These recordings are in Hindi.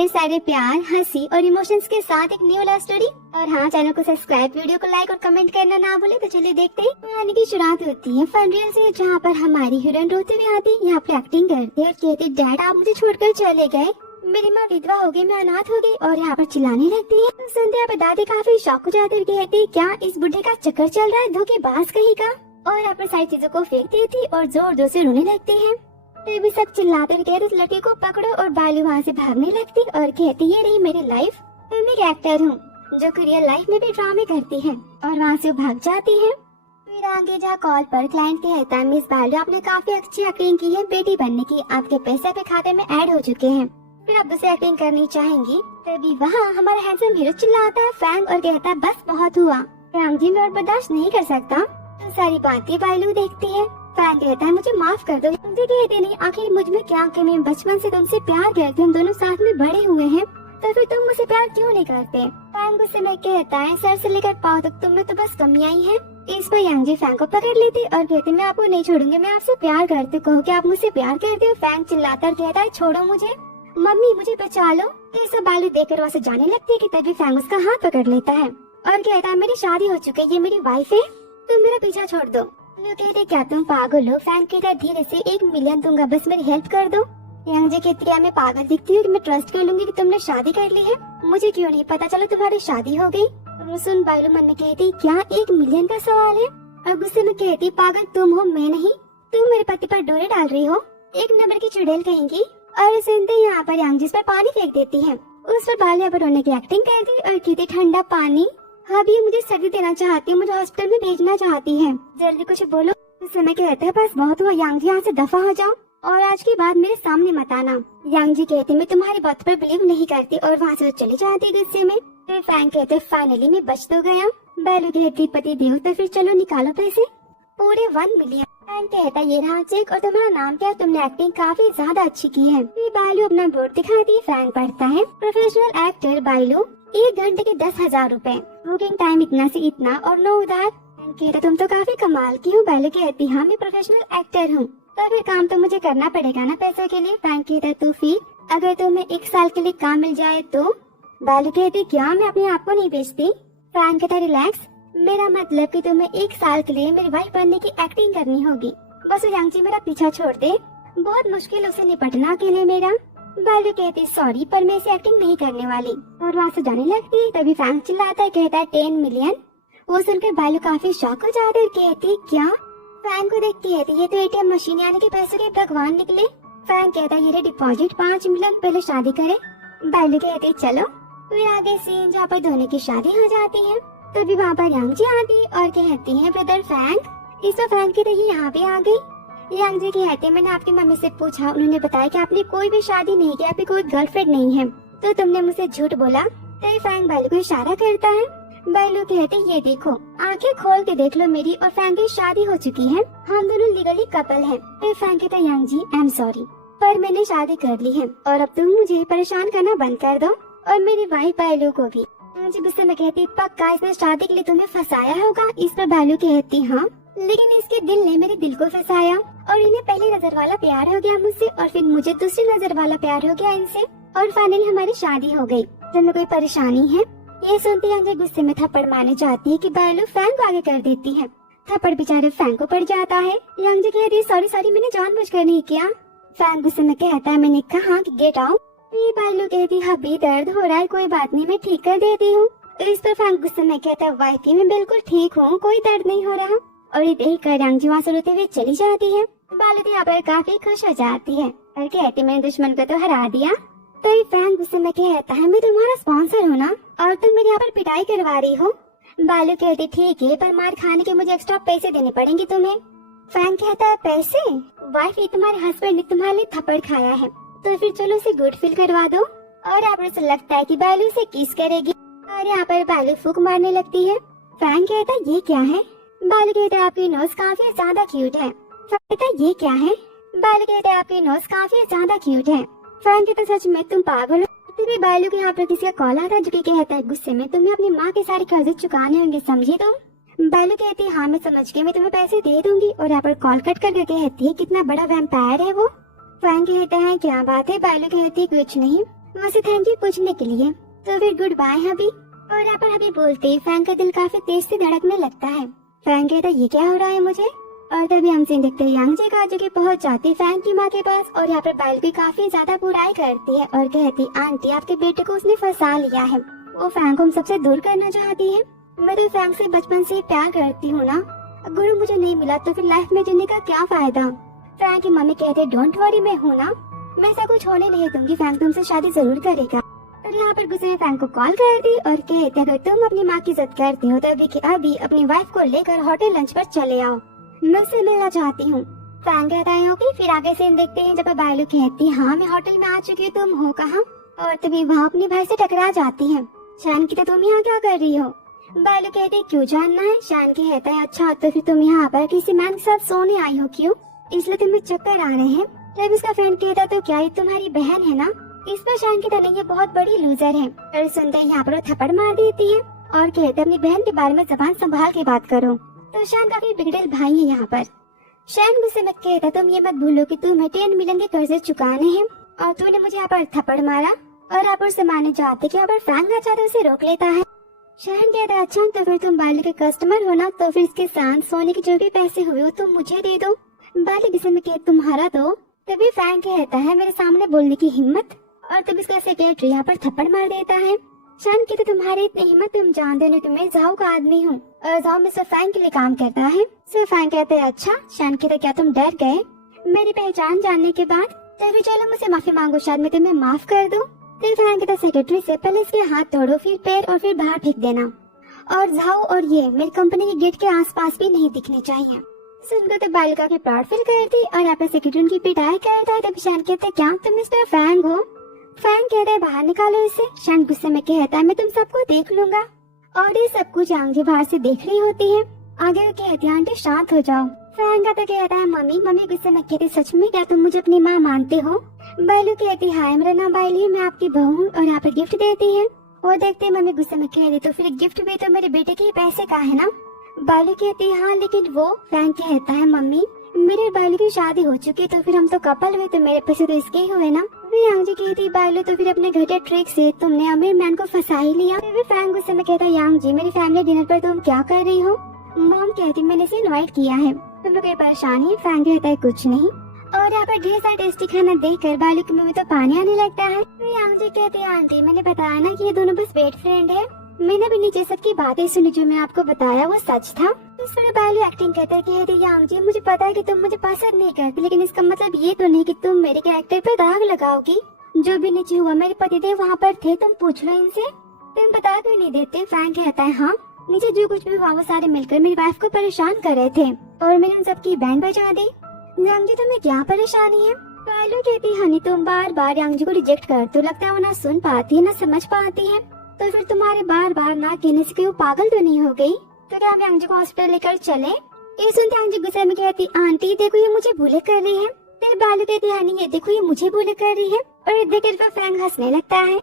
ढेर सारे प्यार, हंसी और इमोशंस के साथ एक न्यू लव स्टोरी। और हाँ, चैनल को सब्सक्राइब, वीडियो को लाइक और कमेंट करना ना भूले। तो चलिए देखते हैं। कहानी की शुरुआत होती है फन रील से, जहाँ पर हमारी हीरोइन रोते हुए आती है, यहाँ पे एक्टिंग करती है और कहती, डैड आप मुझे छोड़कर चले गए, मेरी माँ विधवा हो गई, मैं अनाथ हो गई। और यहाँ पर चिल्लाने लगती है। सुनते यहाँ पर दादी काफी शॉक हो जाती है, कहती क्या इस बुढ़े का चक्कर चल रहा है, धोखेबाज कहीं का। और यहाँ पर सारी चीजों को फेंक देती और जोर जोर से रोने लगती है। फिर भी सब चिल्लाते हुए कहते, उस लड़की को पकड़ो। और बालू वहाँ से भागने लगती और कहती, ये रही मेरी लाइफ, मैं एक एक्टर हूँ जो कि रियल लाइफ में भी ड्रामे करती है। और वहाँ से भाग जाती है। फिर आगे जहाँ कॉल पर क्लाइंट कहता है, मिस बालू आपने काफी अच्छी एक्टिंग की है, बेटी बनने की, आपके पैसे आपके खाते में ऐड हो चुके हैं, फिर आप दूसरी एक्टिंग करनी चाहेंगी। तभी वहाँ हमारा हैंडसम हीरो चिल्लाता है फैंग और कहता है, बस बहुत हुआ, फैंग जी मैं और बर्दाश्त नहीं कर सकता। तो सारी बातें बालू देखती है। फैंग कहता है, मुझे माफ कर दो। मुझे कहते नहीं, आखिर मुझ में क्या कमी, बचपन से तुमसे प्यार करते, हम दोनों साथ में बड़े हुए हैं, तो फिर तुम मुझसे प्यार क्यों नहीं करते। फैंग गुस्से में कहता है, सर से लेकर पाँव तक तुम में तो बस कमियां ही है। इस पर यांग जी फैंग को पकड़ लेती और कहते, मैं आपको नहीं छोड़ूंगी, मैं आपसे प्यार करती हूँ, कहो कि आप मुझसे प्यार करते हो। फैंग चिल्लाता कहता है, छोड़ो मुझे, मम्मी मुझे बचा लो। ये सब बालू देखकर वहाँ से जाने लगती है कि तभी फैंग उसका हाथ पकड़ लेता है और कहता है, मेरी शादी हो चुकी है, ये मेरी वाइफ है, तुम मेरा पीछा छोड़ दो। वो कहते, क्या तुम पागल हो। फैंग कहता, धीरे से 1 मिलियन दूंगा, बस मेरी हेल्प कर दो। यांग जी कहती, क्या मैं पागल दिखती हूँ कि मैं ट्रस्ट कर लूंगी कि तुमने शादी कर ली है, मुझे क्यों नहीं पता चलो तुम्हारी शादी हो गई। और सुन बालू मन में कहती, क्या 1 मिलियन का सवाल है। और गुस्से में कहती, पागल तुम हो, मैं नहीं, तुम मेरे पति पर डोरे डाल रही हो, एक नंबर की चुड़ैल कहेंगी। और सुनते यहाँ पर यांग जी पर पानी फेंक देती है। उस पर बालू यहाँ पर रोने की एक्टिंग करती और कहती, ठंडा पानी, अभी मुझे सर्दी देना चाहती है, मुझे हॉस्पिटल में भेजना चाहती है, जल्दी कुछ बोलो। उस समय कहते हैं, बस बहुत हुआ यांग जी, यहाँ से दफा हो जाओ और आज के बाद मेरे सामने मत आना। यांग जी कहते, मैं तुम्हारी बात पर बिलीव नहीं करती, और वहाँ से चली जाती गुस्से में। फिर फैंग कहते, फाइनली मैं बच तो गया। बालू कहती, पति देव तो फिर चलो निकालो पैसे, पूरे 1 मिलियन। फैंग कहता, ये रहा चेक, और तुम्हारा नाम क्या है, तुमने एक्टिंग काफी ज्यादा अच्छी की है। फिर बालू अपना बोर्ड दिखाती है। फैंग पढ़ता है, प्रोफेशनल एक्टर बालू, 1 घंटे के 10,000 रूपए, बुकिंग टाइम इतना से इतना और 9 उधार। कहता, तुम तो काफी कमाल की हो। बालू कहती, हाँ मैं प्रोफेशनल एक्टर हूँ, तो फिर काम तो मुझे करना पड़ेगा ना पैसों के लिए। फैंग कहता, तो फिर अगर तुम्हें 1 साल के लिए काम मिल जाए तो। बालू कहती, क्या मैं अपने आप को नहीं बेचती। फैंग कहता, रिलैक्स, मेरा मतलब कि तुम्हें 1 साल के लिए मेरी वाइफ बनने की एक्टिंग करनी होगी, बस यांग जी मेरा पीछा छोड़ दे, बहुत मुश्किल से निपटना के लिए मेरा। बालू कहती, सॉरी पर मैं इसे एक्टिंग नहीं करने वाली, और वहाँ से जाने लगती है। तभी फैंग चिल्लाता है, कहता है 10 मिलियन। वो सुनकर बालू काफी शॉक हो जाते है, कहती क्या। फैंग को देख कहती, ये तो एटीएम मशीन यानी के पैसों के भगवान निकले। फैंग कहता, ये डिपॉजिट 5 मिलियन, पहले शादी करे। बालू कहती, चलो। फिर आगे सीन जहाँ पर दोनों की शादी हो जाती है। तभी वहाँ पर यांग जी आती और कहती है, ब्रदर फैंग। इस पर फैंग की रही यहाँ भी आ गई। यांग जी कहते हैं, मैंने आपकी मम्मी से पूछा, उन्होंने बताया कि आपने कोई भी शादी नहीं की, आपकी कोई गर्लफ्रेंड नहीं है, तो तुमने मुझसे झूठ बोला। तभी फैंग बालू को इशारा करता है। बालू कहते, ये देखो, आंखें खोल के देख लो मेरी और फैंग की शादी हो चुकी है, हम दोनों लीगली कपल हैं। फिर फैंग कहता, यांग जी आई एम सॉरी, पर मैंने शादी कर ली है और अब तुम मुझे परेशान करना बंद कर दो, और मेरी वाइफ बालू को भी। यांग जी गुस्से में कहती, पक्का इसने शादी के लिए तुम्हें फंसाया होगा। इस पर बालू कहती, हाँ, लेकिन इसके दिल ने मेरे दिल को फंसाया, और इन्हें पहली नजर वाला प्यार हो गया मुझसे, और फिर मुझे दूसरी नजर वाला प्यार हो गया इनसे, और फाइनली हमारी शादी हो गई। तुम्हें कोई परेशानी है। ये सुनते यांग जी गुस्से में थप्पड़ मारने जाती है कि बालू फैंग को आगे कर देती है। थप्पड़ बेचारे फैंग को पड़ जाता है। यांग जी कहती है, सॉरी सॉरी, मैंने जानबूझकर नहीं किया। फैंग गुस्से में कहता है, मैंने कहा कि गेट आउट। ये बालू कहती, हबी दर्द हो रहा है, कोई बात नहीं, मैं ठीक कर देती हूँ। इस पर फैंग गुस्से में कहता है, वाइफी मैं बिल्कुल ठीक हूँ, कोई दर्द नहीं हो रहा। और ये देख कर यांग जी वहाँ से रोते हुए चली जाती है। बालू यहाँ पर काफी खुश हो जाती है और कहती, मैंने दुश्मन को तो हरा दिया। तो ये फैंग गुस्से में कहता है, मैं तुम्हारा स्पॉन्सर हूँ ना, और तुम मेरे यहाँ पर पिटाई करवा रही हो। बालू कहती, ठीक है, पर मार खाने के मुझे एक्स्ट्रा पैसे देने पड़ेंगे तुम्हें। फैंग कहता है, पैसे। वाइफ ये तुम्हारे हस्बैंड ने तुम्हारे लिए थप्पड़ खाया है, तो फिर चलो उसे गुड फील करवा दो। और यहाँ पर उसे लगता है कि बालू से किस करेगी, और यहाँ पर बालू फूक मारने लगती है। फैंग कहता है, ये क्या है। बालू कहता है, आपकी नोज काफी ज्यादा क्यूट है। फैंग कहता है, ये क्या है। बालू कहता है, आपकी नोज काफी ज्यादा क्यूट है। फैंग कहता है, सच में तुम पागल हो। तभी बालू के यहाँ पर किसी का कॉल आता है, जो कि कहता है गुस्से में, तुम्हें अपनी माँ के सारे कर्जे चुकाने होंगे, समझी तुम। बालू कहती है, हाँ मैं समझ गई, मैं तुम्हें पैसे दे दूंगी। और यहाँ पर कॉल कट करके कहती है, कितना बड़ा वैम्पायर है वो। फैंग कहता है, क्या बात है। बालू कहती, कुछ नहीं, वैसे थैंक यू पूछने के लिए। तो फिर गुड बाय हबी। और यहाँ पर हबी बोलते ही फैंग का दिल काफी तेज से धड़कने लगता है। फैंग कहता ये क्या हो रहा है मुझे। और तभी हम सीन देखते हैं यांग जी का, जो कि पहुंच जाती फैंग की माँ के पास। और यहाँ पर बाइल भी काफी ज्यादा बुराई करती है और कहती आंटी आपके बेटे को उसने फंसा लिया है, वो फैंग को हम सबसे दूर करना चाहती है। मैं तो फैंग से बचपन से प्यार करती हूँ ना, गुरु मुझे नहीं मिला तो फिर लाइफ में जीने का क्या फायदा। फैंग की मम्मी कहते डोंट वरी मैं हूँ ना, मैं ऐसा कुछ होने नहीं दूंगी, फैंग तुमसे शादी जरूर करेगा। और यहाँ पर गुस्से में फैंग को कॉल कर दी और कहते अगर तुम अपनी माँ की इज्जत करती हो तो अभी अपनी वाइफ को लेकर होटल लंच पर चले आओ, मैं उससे मिलना चाहती हूँ। फैंग कहता है ओके। फिर आगे सीन देखते हैं जब बायलू कहती हाँ मैं होटल में आ चुकी हूँ, तुम हो कहाँ। और तभी वहाँ अपने भाई से टकरा जाती है। शान की तुम यहाँ क्या कर रही हो। बायलू कहते क्यों जानना है। शान कहता है अच्छा तो फिर तुम यहाँ पर किसी मैन के साथ सोने आई हो क्यों, इसलिए तुम्हें चक्कर आ रहे हैं। तब उसका फ्रेंड कहता तो क्या ये तुम्हारी बहन है ना। इस पर शान कहता नहीं ये बहुत बड़ी लूजर है। और सुनते ही यहाँ पर वो थप्पड़ मार देती है और कहते अपनी बहन के बारे में जबान संभाल के बात करो। तो शान काफी बिगड़ेल भाई है यहाँ पर। शान गुस्से में कहता तुम ये मत भूलो कि तुम्हें 10 मिलियन के कर्जे चुकाने हैं और तूने मुझे यहाँ पर थप्पड़ मारा। और आप उससे माने जाते कि यहाँ पर फैंग अच्छा तो उसे रोक लेता है। शान कहता है अच्छा तो फिर तुम बालू के कस्टमर हो ना, तो फिर इसके साथ सोने के जो भी पैसे हुए हो तुम मुझे दे दो। बालू गुस्से में कहता तुम्हारा दो। तभी फैंग कहता है मेरे सामने बोलने की हिम्मत। और तब इसका सेक्रेटरी यहाँ पर थप्पड़ मार देता है। शान कहते तुम्हारी इतनी हिम्मत तुम जानते नहीं तुम्हें जाओ का आदमी हूँ और जाओ में फैंग के लिए काम करता है। फैंग कहते हैं अच्छा। शान कहते क्या तुम डर गए मेरी पहचान जानने के बाद। तभी चलो मुझसे माफी मांगो, शायद मैं तुम्हें माफ कर दूं। फिर फैंग कहता सेक्रेटरी से पहले इसके हाथ तोड़ो फिर पैर और फिर बाहर फेंक देना और जाओ, और ये मेरी कंपनी के गेट के आसपास भी नहीं दिखने चाहिए। सुनकर तो बाल काफी प्राउड फील करती और यहाँ पर सेक्रेटरी उनकी पिटाई करता है। तभी शान कहते क्या तुम मिस्टर फैंग हो। फैंग कहता है बाहर निकालो इसे। शान गुस्से में कहता है मैं तुम सबको देख लूंगा। और ये सब कुछ यांग जी बाहर से देख रही होती है। आगे वो कहती है आंटी शांत हो जाओ। फैंग का तो कहता है मम्मी गुस्से में कहती सच में क्या तुम मुझे अपनी माँ मानते हो। बालू कहती हाय मेरा नाम बाइली, मैं आपकी बहू हूँ। और यहाँ पर गिफ्ट देती है। वो देखते मम्मी गुस्से में कहती तो फिर गिफ्ट भी तो मेरे बेटे के पैसे का है ना। बालू कहती हाँ लेकिन वो। फैंग कहता है मम्मी मेरे बालू की शादी हो चुकी तो फिर हम तो कपल हुए तो मेरे पैसे तो इसके ही हुए ना। यांग जी कहती बालू तो फिर अपने घटिया ट्रिक से तुमने अमीर मैन को फंसा ही लिया। फिर फैंग गुस्से में कहता यांग जी मेरी फैमिली डिनर पर तुम क्या कर रही हो। मॉम कहती मैंने इसे इनवाइट किया है, तुम लोग कोई परेशानी। फैंग कहता है कुछ नहीं। और यहाँ पर ढेर सारा टेस्टी खाना देखकर बालू के मुंह में तो पानी आने लगता है। तो यांग जी कहते हैं आंटी मैंने बताया ना कि ये दोनों बस बेस्ट फ्रेंड है, मैंने भी नीचे सबकी बातें सुनी, जो मैंने आपको बताया वो सच था। इस पर बालू एक्टिंग करते कहते यांग जी मुझे पता है कि तुम मुझे पसंद नहीं करती, लेकिन इसका मतलब ये तो नहीं कि तुम मेरे कैरेक्टर पर दाग लगाओगी। जो भी नीचे हुआ मेरे पतिदेव वहाँ पर थे, तुम पूछ लो इनसे, तुम बता क्यों नहीं देते। फैंग कहता है हाँ नीचे जो कुछ भी हुआ वो सारे मिलकर मेरी वाइफ को परेशान कर रहे थे और मैंने उन सबकी बैंड बजा दी। यांग जी तुम्हें क्या परेशानी है। बालू कहती हनी तुम बार बार यांग जी को रिजेक्ट कर तो लगता है वो ना सुन पाती है ना समझ पाती है, तो फिर तुम्हारे बार बार ना कहने से वो पागल तो नहीं हो गई। तो क्या हम यांग जी को हॉस्पिटल लेकर चले। ये सुनते यांग जी गुस्से में कहती आंटी देखो ये मुझे बुले कर रही है। फिर बालू कहती हनी ये देखो ये मुझे बुले कर रही है। और देखकर फैंग हंसने लगता है।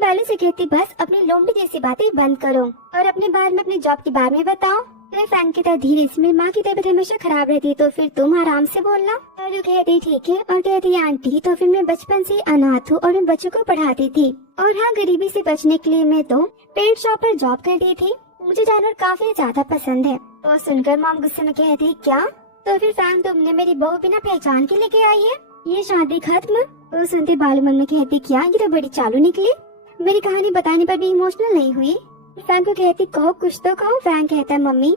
बालू से कहती बस अपनी लोमड़ी जैसी बातें बंद करो और अपने बारे में अपने जॉब के बारे में बताओ। फिर फैंग की तरह धीरे से मेरी माँ की तबीयत हमेशा खराब रहती है तो फिर तुम आराम से बोलना। बालू कहती ठीक है और कहती आंटी तो फिर मैं बचपन से अनाथ हूँ और मैं बच्चों को पढ़ाती थी और हाँ गरीबी से बचने के लिए मैं तो पेट शॉप पर जॉब करती थी, मुझे जानवर काफी ज्यादा पसंद है। तो सुनकर मॉम गुस्से में कहती क्या, तो फिर फैंग तुमने मेरी बहू बिना पहचान के लेके आई है, ये शादी खत्म। तो सुनते बालू मन में कहती क्या ये तो बड़ी चालू निकली, मेरी कहानी बताने पर भी इमोशनल नहीं हुई। फैंग को कहती कहो कुछ तो कहो। फैंग कहता है मम्मी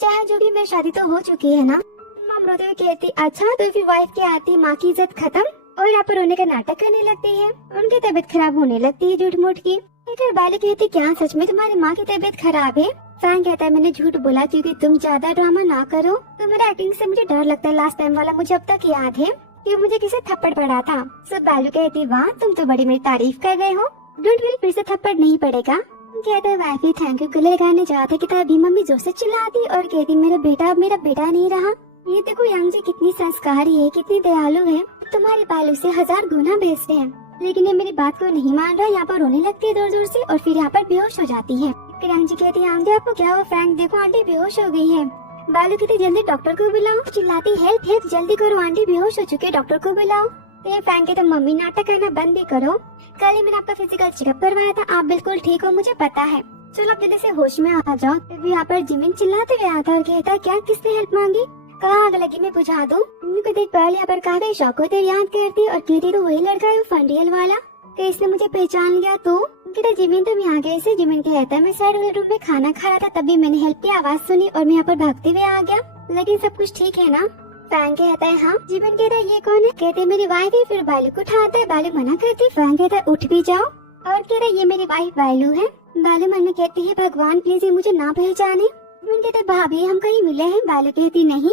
चाहे जो भी मेरी शादी तो हो चुकी है ना। मम रोते हुए कहती अच्छा तो फिर वाइफ के आती माँ की इज्जत खत्म। और यहाँ पर रोने का नाटक करने लगती है, उनकी तबीयत खराब होने लगती है झूठ मूठ की। फिर बालू कहती क्या सच में तुम्हारी माँ की तबीयत खराब है। फैंग कहता है मैंने झूठ बोला क्योंकि तुम ज्यादा ड्रामा ना करो, तुम्हारा एक्टिंग से मुझे डर लगता है, लास्ट टाइम वाला मुझे अब तक याद है कि मुझे किसी थप्पड़ पड़ा था। सब बालू कहती वाह तुम तो बड़ी मेरी तारीफ कर रहे हो, डोंट वरी फिर से थप्पड़ नहीं पड़ेगा। कहता है वाइफ थैंक यू गले लगाने जाते कि तभी मम्मी जोर से चिल्लाती और कहती मेरा बेटा नहीं रहा। ये देखो यांग जी कितनी संस्कारी है, कितनी दयालु है, तुम्हारे बालू से 1000 गुना बेस्ट है। लेकिन ये मेरी बात को नहीं मान रहा, यहाँ पर रोने लगती है जोर जोर से और फिर यहाँ पर बेहोश हो जाती है। यांग जी कहती है यांग जी आपको क्या हुआ। फ्रैंक देखो आंटी बेहोश हो गई है। बालू कहती जल्दी डॉक्टर को बुलाओ, चिल्लाती हेल्प हेल्प जल्दी करो आंटी बेहोश हो चुके डॉक्टर को बुलाओ। तो ये फैंग कहता मम्मी नाटक करना बंद भी करो, कल ही मैंने आपका फिजिकल चेकअप करवाया था, आप बिल्कुल ठीक हो, मुझे पता है, चलो आप जल्दी से होश में आ जाओ। फिर यहाँ पर जिमिन चिल्लाते हुए आता और कहता क्या किसने हेल्प मांगी, कहाँ आग लगी मैं बुझा दूं। को देख पहले यहाँ पर काफी शौक होते याद करती और कहती तो वही लड़का है फंडियल वाला, तो इसने मुझे पहचान लिया। तो कहता जिमिन तुम यहाँ गए से, जिमिन कहता है मैं साइड वाले रूम में खाना खा रहा था, तभी मैंने हेल्प की आवाज सुनी और मैं यहाँ पर भागते हुए आ गया, लेकिन सब कुछ ठीक है ना। फैंग कहता है हाँ। जिमिन कहता है ये कौन है, कहते मेरी वाइफ है। फिर बालू को उठाता है, बालू मना करती, फैंग कहता है उठ भी जाओ और कहता है ये मेरी वाइफ बालू है। बालू मन में कहती है भगवान प्लीज ये मुझे ना पहचाने। जिमिन कहता है भाभी हम कहीं मिले हैं, बालू कहती नहीं।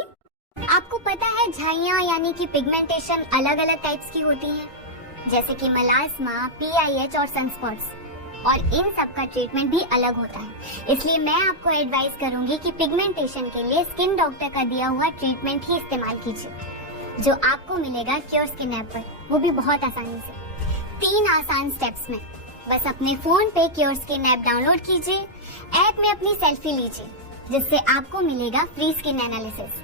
आपको पता है झाइयाँ यानी कि पिगमेंटेशन अलग अलग टाइप्स की होती हैं, जैसे कि मेलास्मा, PIH और सनस्पॉट्स, और इन सब का ट्रीटमेंट भी अलग होता है। इसलिए मैं आपको एडवाइस करूंगी कि पिगमेंटेशन के लिए स्किन डॉक्टर का दिया हुआ ट्रीटमेंट ही इस्तेमाल कीजिए, जो आपको मिलेगा क्योर स्किन ऐप पर, वो भी बहुत आसानी से 3 आसान स्टेप्स में। बस अपने फोन पे क्योर स्किन ऐप डाउनलोड कीजिए, ऐप में अपनी सेल्फी लीजिए, जिससे आपको मिलेगा फ्री स्किन एनालिसिस।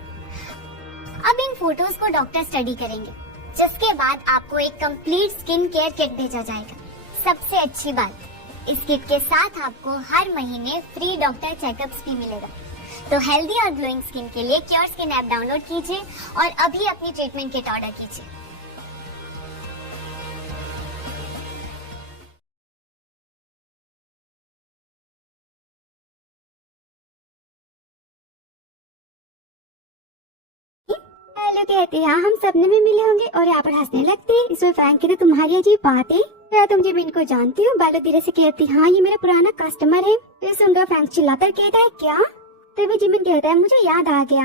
अब इन फोटोज को डॉक्टर स्टडी करेंगे, जिसके बाद आपको एक कंप्लीट स्किन केयर किट भेजा जाएगा। सबसे अच्छी बात, इस किट के साथ आपको हर महीने फ्री डॉक्टर चेकअप्स भी मिलेगा। तो हेल्दी और ग्लोइंग स्किन के लिए क्योर स्किन ऐप डाउनलोड कीजिए और अभी अपनी ट्रीटमेंट किट ऑर्डर कीजिए। बालू कहती है हम सपने में मिले होंगे और यहाँ पर हंसने लगती है। इसमें फैंग कहते तुम्हारी अजीब बात है, क्या तुम जिमिन को जानती हो। बालू धीरे से कहती हाँ ये मेरा पुराना कस्टमर है। फिर सुनकर फैंग चिल्लाकर कहता है क्या, तभी जिमिन कहता है मुझे याद आ गया।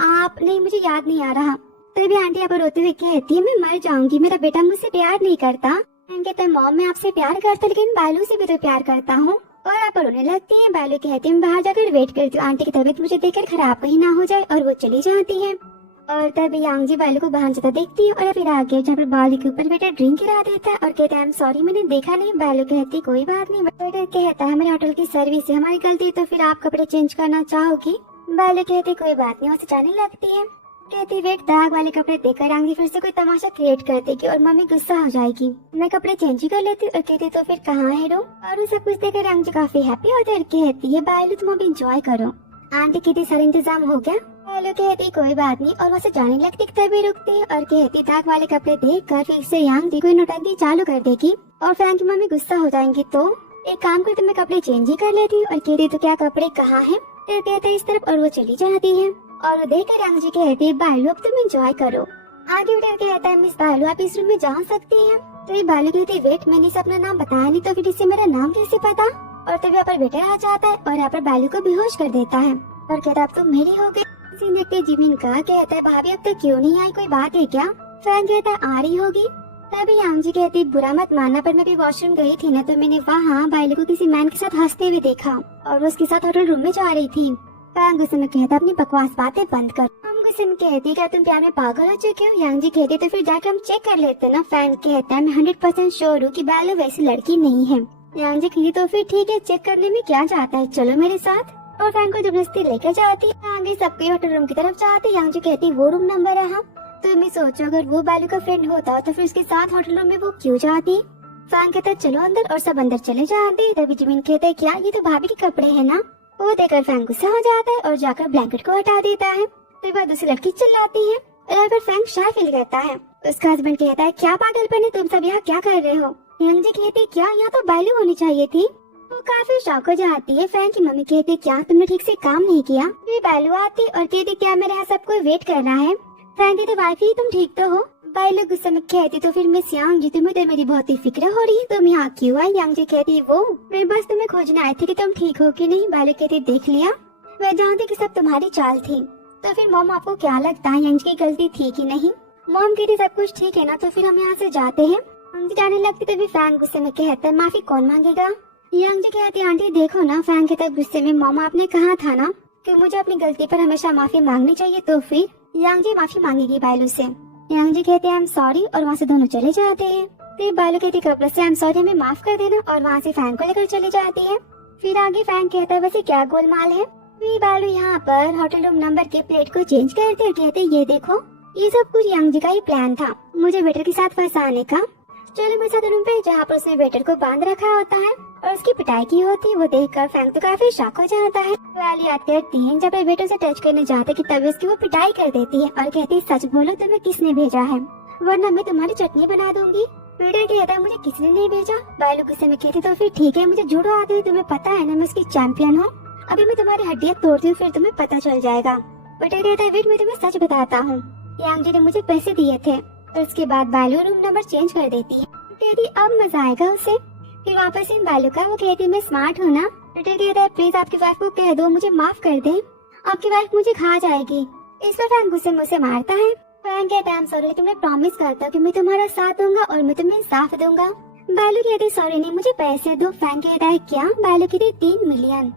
आप नहीं, मुझे याद नहीं आ रहा। तभी आंटी यहाँ पर रोते हुए कहती है मैं मर जाऊंगी, मेरा बेटा मुझसे प्यार नहीं करता। फैंग कहता है मॉम मैं आपसे प्यार करता, लेकिन बालू से भी तो प्यार करता हूँ। और आप रोने लगती है। बालू कहती है मैं बाहर जाकर वेट करती हूँ, आंटी की तबीयत मुझे देखकर खराब कहीं ना हो जाए, और वो चली जाती है। और तभी यांगजी बालू को बाहर जाता देखती है और फिर आगे जहाँ पर बालू के ऊपर बेटा ड्रिंक गिरा देता है और कहता है आई एम सॉरी मैंने देखा नहीं। बालू कहती कोई बात नहीं। वेटर कहता है हमारे होटल की सर्विस है, हमारी गलती, तो फिर आप कपड़े चेंज करना चाहोगी। बालू कहती कोई बात नहीं, वहाँ जाने लगती है। कहती वेट दाग वाले कपड़े देखकर यांगजी फिर से कोई तमाशा क्रिएट कर देगी और मम्मी गुस्सा हो जाएगी। मैं कपड़े चेंज ही कर लेती और कहती तो फिर कहाँ है रो। और उन सब कुछ देखकर यांगजी काफी हैप्पी होती है और कहती है बालू तुम अभी इंजॉय करो। आंटी कहती सारा इंतजाम हो गया। बालू कहती कोई बात नहीं और वहाँ से जाने लगती, तभी रुकती है और कहती दाग वाले कपड़े देखकर फिर से यांगजी कोई नौटंकी चालू कर देगी और फैंग की मम्मी गुस्सा हो जाएंगी। तो एक काम करती मैं कपड़े चेंज ही कर लेती हूँ और कहती तो क्या कपड़े कहाँ है। फिर कहते इस तरफ और वो चली जाती है। और वो देखकर यांगजी कहती बालू अब तुम एंजॉय करो। आगे उठकर कहता है मिस बालू आप इस रूम में जा सकती हैं। तो ये बालू कहती वेट मैंने इसे अपना नाम बताया नहीं, तो फिर इसे मेरा नाम कैसे पता। और तभी यहाँ पर वेटर आ जाता है और यहाँ पर बालू को बेहोश कर देता है और कहता अब तो मेरी हो गई। देखते जिमिन का कहता है भाभी अब तक क्यों नहीं आई, कोई बात है क्या। फैंग कहता है आ रही होगी। तभी यांगजी कहती बुरा मत मानना पर मैं भी वॉशरूम गई थी ना, तो मैंने वहाँ बालू को किसी मैन के साथ हंसते हुए देखा और वो उसके साथ होटल रूम में जा रही थी। फैंग गुस्से में कहता अपनी बकवास बातें बंद कर। हम गुस्से में कहती क्या तुम प्यार में पागल हो चुके हो। यांगजी कहती तो फिर जाकर हम चेक कर लेते ना। फैंग कहता है मैं 100% श्योर हूँ कि बालू वैसी लड़की नहीं है। यांगजी कहती तो फिर ठीक है, चेक करने में क्या जाता है, चलो मेरे साथ। और फैंग को जबरदस्ती लेकर जाती है। आगे सबके होटल रूम की तरफ जाती है। यांगजी कहती वो रूम नंबर है। तो मैं सोचो अगर वो बालू का फ्रेंड होता तो फिर उसके साथ होटल रूम में वो क्यों जाती। फैंग कहता चलो अंदर और सब अंदर चले जाते। तभी जिमिन कहते क्या ये तो भाभी के कपड़े है ना। वो देखकर फैंग गुस्सा हो जाता है और जाकर ब्लैंकेट को हटा देता है। तो बाद दूसरी लड़की चिल्लाती है और फिर फैंग शाय फील करता है। उसका हस्बैंड कहता है क्या पागलपन है, तुम सब यहाँ क्या कर रहे हो। यांगजी कहती क्या यहाँ तो बालू होनी चाहिए थी। वो काफी शौक हो जाती है। फैंग की मम्मी कहती क्या तुमने ठीक से काम नहीं किया। फिर बालू आती और कहती क्या मेरे यहाँ सब कोई वेट कर रहा है। फैंग कहती वाइफी तुम ठीक तो हो। बालू गुस्से में कहती तो फिर मिस यांगजी तुम्हें तो मेरी बहुत ही फिक्र हो रही है, तुम यहाँ क्यों आई। यांगजी कहती वो मैं बस तुम्हें खोजने आई थी कि तुम ठीक हो कि नहीं। बालू कहती देख लिया, मैं जानती कि सब तुम्हारी चाल थी। तो फिर मॉम आपको क्या लगता है यांगजी की गलती थी कि नहीं। मॉम कहती सब कुछ ठीक है ना, तो फिर हम यहाँ से जाते हैं। यांगजी जाने लगती तभी फैंग गुस्से में कहता है माफी कौन मांगेगा। यांगजी कहती आंटी देखो ना। फैंग कहता गुस्से में मॉम आपने कहा था ना कि मुझे अपनी गलती पर हमेशा माफी मांगनी चाहिए, तो फिर यांगजी माफी मांगेगी बालू से। यांगजी कहते आई एम सॉरी और वहाँ से दोनों चले जाते हैं। फिर बालू कहती कपड़े से आई एम सॉरी हमें माफ कर देना और वहाँ से फैंग को लेकर चली जाती है। फिर आगे फैंग कहता है वैसे क्या गोलमाल है। फिर बालू यहाँ पर होटल रूम नंबर के प्लेट को चेंज करते और कहते ये देखो ये सब कुछ यांग जी का ही प्लान था, मुझे वेटर के साथ फंसाने का। चलो मेरे साथ रूम पे, जहाँ पर उसने वेटर को बांध रखा होता है और उसकी पिटाई की होती है। वो देखकर फैंग तो काफी शॉक हो जाता है। वाली याद करती है जब वेटर से टच करने जाते कि तभी उसकी वो पिटाई कर देती है और कहती है सच बोलो तुम्हें किसने भेजा है, वरना मैं तुम्हारी चटनी बना दूंगी। वेटर कहता है मुझे किसने नहीं भेजा। बालू गुस्से में कहती तो फिर ठीक है, मुझे जूडो आती है, तुम्हें पता है ना मैं उसकी चैंपियन हूँ। अभी मैं तुम्हारी हड्डियाँ तोड़ती हूँ, फिर तुम्हें पता चल जाएगा। वेटर कहता है वेट मैं तुम्हें सच बताता हूँ, यांग जी ने मुझे पैसे दिए थे। और उसके बाद बालू रूम नंबर चेंज कर देती है। कहती अब मजा आएगा उसे। फिर वापस इन बालू का वो कहती मैं स्मार्ट हूँ ना। वेटर कहता है प्लीज आपकी वाइफ को कह दो मुझे माफ कर दे, आपकी वाइफ मुझे खा जाएगी। इस पर फैंग गुस्से मुझसे मारता है। फैंग कहता है सॉरी, लेकिन मैं प्रॉमिस करता हूँ कि मैं तुम्हारा साथ दूंगा और मैं तुम्हें इंसाफ दूंगा। बालू कहते सॉरी नहीं मुझे पैसे दो। फैंग कहता है क्या? बालू कहते 3 मिलियन।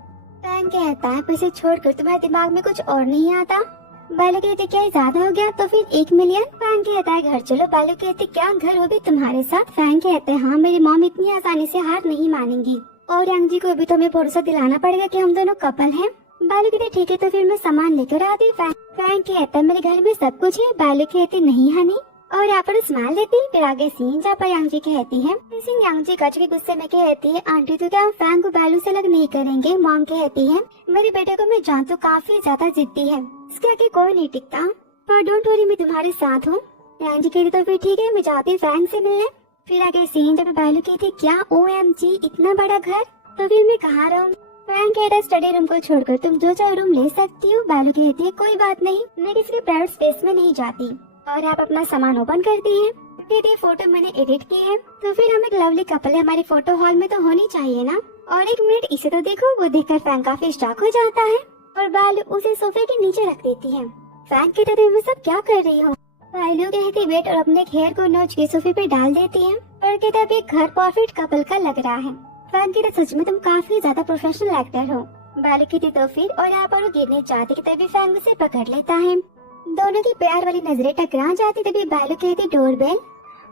फैंग कहता है पैसे छोड़कर तुम्हारे दिमाग में कुछ और नहीं आता। बालू कहते क्या ये ज्यादा हो गया? तो फिर 1 मिलियन। फैंग कहता है घर चलो। बालू कहते क्या घर वो भी तुम्हारे साथ? फैंग कहते हैं हाँ, मेरी मॉम इतनी आसानी से हार नहीं मानेंगी और यांग जी को भी तुम्हें भरोसा दिलाना पड़ेगा कि हम दोनों कपल हैं। बालू कहते ठीक है तो फिर मैं सामान लेकर आती हूँ। फैंग कहता है मेरे घर में सब कुछ है। बालू कहते नहीं हनी, और यहाँ पर स्माइल देती। फिर आगे सीन जहाँ पर यांग जी कहती है, सीन यांग जी कच के गुस्से में कहती है आंटी तो क्या हम फैंग को बालू से अलग नहीं करेंगे। मॉम कहती है मेरे बेटे को मैं जानती हूँ काफी ज्यादा जिद्दी है, इसके आगे कोई नहीं टिकता, पर डोंट वरी मैं तुम्हारे साथ हूँ। यांग जी कहती तो फिर ठीक है मैं जाती हूँ फैंग से मिलने। फिर आगे सीन जब बालू कहती क्या OMG इतना बड़ा घर, तो फिर मैं कहाँ रहूँ। फैंग कहता है स्टडी रूम को छोड़कर तुम जो चाहे रूम ले सकती हो। बालू कहती है कोई बात नहीं, मैं किसी के प्राइवेट स्पेस में नहीं जाती। और आप अपना सामान ओपन करती हैं। कहती है फोटो मैंने एडिट की है, तो फिर हम एक लवली कपल है, हमारी फोटो हॉल में तो होनी चाहिए ना। और 1 मिनट इसे तो देखो। वो देखकर फैंग काफी शॉक हो जाता है और बालू उसे सोफे के नीचे रख देती है। फैंग कहते थे वो सब क्या कर रही हो। बालू कहती वेट और अपने हेयर को नोच के सोफे पे डाल देती है और कहता है घर परफेक्ट कपल का लग रहा है। फैंग कहते सच में तुम काफी ज्यादा प्रोफेशनल एक्टर हो। बालू कहती तो फिर, और यहाँ पर वो गिरने चाहती कि तभी फैंग उसे पकड़ लेता है। दोनों की प्यार वाली नजरें टकरा जाती। तभी बालू कहती डोरबेल।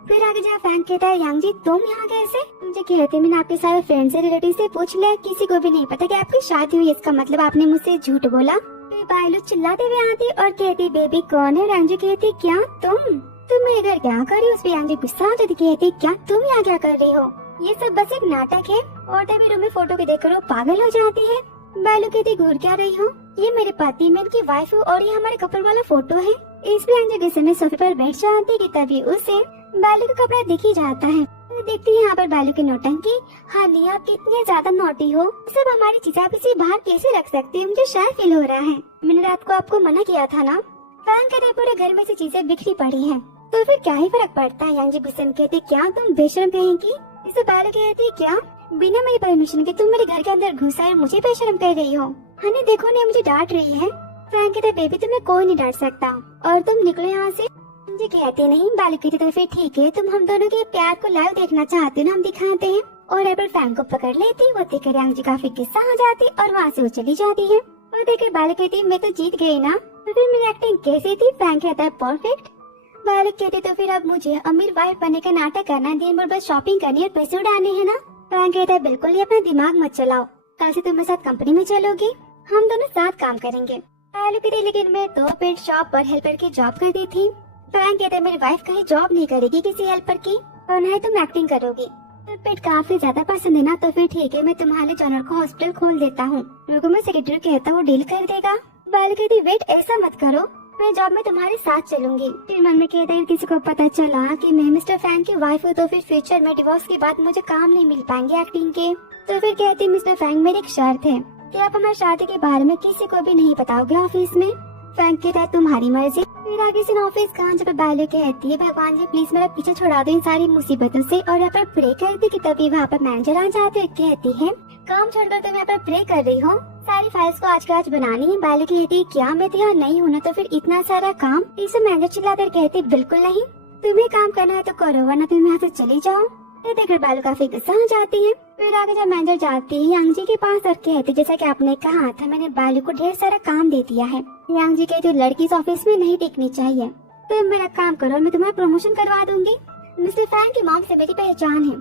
फिर आगे जहाँ फैंग कहता है यांग जी तुम यहाँ कैसे? मुझे कहते मैंने आपके सारे फ्रेंड से रिलेटिव से पूछ लिया, किसी को भी नहीं पता कि आपकी शादी हुई, इसका मतलब आपने मुझसे झूठ बोला। फिर बालू चिल्लाते हुए आती और कहती बेबी कौन है? यांग जी कहती क्या तुम मेरे घर क्या कर रही हो? उस पर यांग जी गुस्सा हो जाती, कहती क्या तुम यहाँ क्या कर रही हो, ये सब बस एक नाटक है। और तभी रूम में फोटो को देखकर वो पागल हो जाती है। बालू कहती घूर क्या रही हो, ये मेरे पति मैं इनकी वाइफ हूँ और ये हमारे कपल वाला फोटो है। इस पर यांग जी गुस्से में सोफे पर बैठ जाती कि तभी उसे बालू का कपड़ा दिख ही जाता है। देखती है यहाँ पर बालू की नौटंकी। हनी आप कितने ज्यादा नोटी हो, सब हमारी चीजें आप इसे बाहर कैसे रख सकती है? मुझे शायद फील हो रहा है, मैंने रात को आपको मना किया था ना। फैंग कहते पूरे घर में से चीजें बिखरी पड़ी हैं, तो फिर क्या ही फर्क पड़ता है। यांग जी गुस्से में कहती क्या तुम बेशर्म कहेंगी? इसे बालू कहती क्या बिना मेरी परमिशन के तुम मेरे घर के अंदर घुस आए मुझे बेशर्म कर रही हो? हनी देखो ने मुझे डांट रही है। फैंग कहते बेबी तुम्हें कोई नहीं डांट सकता और तुम निकलो यहाँ से। मुझे कहते नहीं। बालू कहती तो फिर ठीक है, तुम हम दोनों के प्यार को लाइव देखना चाहते हो ना, हम दिखाते हैं। और एबर फैंग को पकड़ लेती। वो देखकर यांग जी काफी गुस्सा हो जाती और वहाँ से वो चली जाती है। और देखकर बालू कहती मैं तो जीत गई ना, तो फिर मेरी एक्टिंग कैसी थी? फैंग कहता है परफेक्ट। बालू कहते तो फिर अब मुझे अमीर वाइफ बनने का नाटक करना, दिन भर बस शॉपिंग करनी और पैसे उड़ाने हैं ना। फैंग कहता है बिल्कुल ही अपना दिमाग मत चलाओ, कल से तुम मेरे साथ कंपनी में चलोगी, हम दोनों साथ काम करेंगे। बालू कहती लेकिन मैं तो पेट शॉप पर हेल्पर की जॉब करती थी। फैंग कहता है मेरी वाइफ कहीं जॉब नहीं करेगी किसी हेल्पर की, और न ही तुम एक्टिंग करोगी। तो पेट काफी ज्यादा पसंद है ना, तो फिर ठीक है मैं तुम्हारे जॉनर को हॉस्पिटल खोल देता हूँ, रुको मैं सेक्रेटरी कहता वो डील कर देगा। बालू कहती वेट ऐसा मत करो, मैं जॉब में तुम्हारे साथ चलूंगी। फिर मन में कहता है किसी को पता चला कि मैं मिस्टर फैंग की वाइफ हूँ तो फिर फ्यूचर में डिवोर्स के बाद मुझे काम नहीं मिल पाएंगे एक्टिंग के। तो फिर कहती मिस्टर फैंग मेरी एक शर्त है कि आप हमारी शादी के बारे में किसी को भी नहीं बताओगे ऑफिस में। फैंग कहता है तुम्हारी मर्जी। फिर आगे से ऑफिस का जब बालू कहती है भगवान जी प्लीज मेरा पीछे छुड़ा दो इन सारी मुसीबतों से, और यहाँ पर प्रे करती कि तभी वहाँ पर मैनेजर आ जाते हैं। कहती है काम छोड़कर तुम यहाँ पर प्रे कर रही हो, सारी फाइल्स को आज के आज बनानी है। बालू कहती क्या मैं तो यहाँ नहीं हूँ ना, तो फिर इतना सारा काम? इसे मैनेजर चिल्लाकर कहती बिल्कुल नहीं, तुम्हें काम करना है तो करो वरना तुम यहाँ से चली जाओ। देखकर बालू काफी गुस्सा हो जाती है। फिर आगे जब मैनेजर जाती है यांग जी के पास और कहती जैसा कि आपने कहा था मैंने बालू को ढेर सारा काम दे दिया है। यांग जी कहती लड़की इस ऑफिस में नहीं टिकनी चाहिए, तुम मेरा काम करो मैं तुम्हारा प्रमोशन करवा दूंगी। मिस्टर फैंग की मॉम से मेरी पहचान है।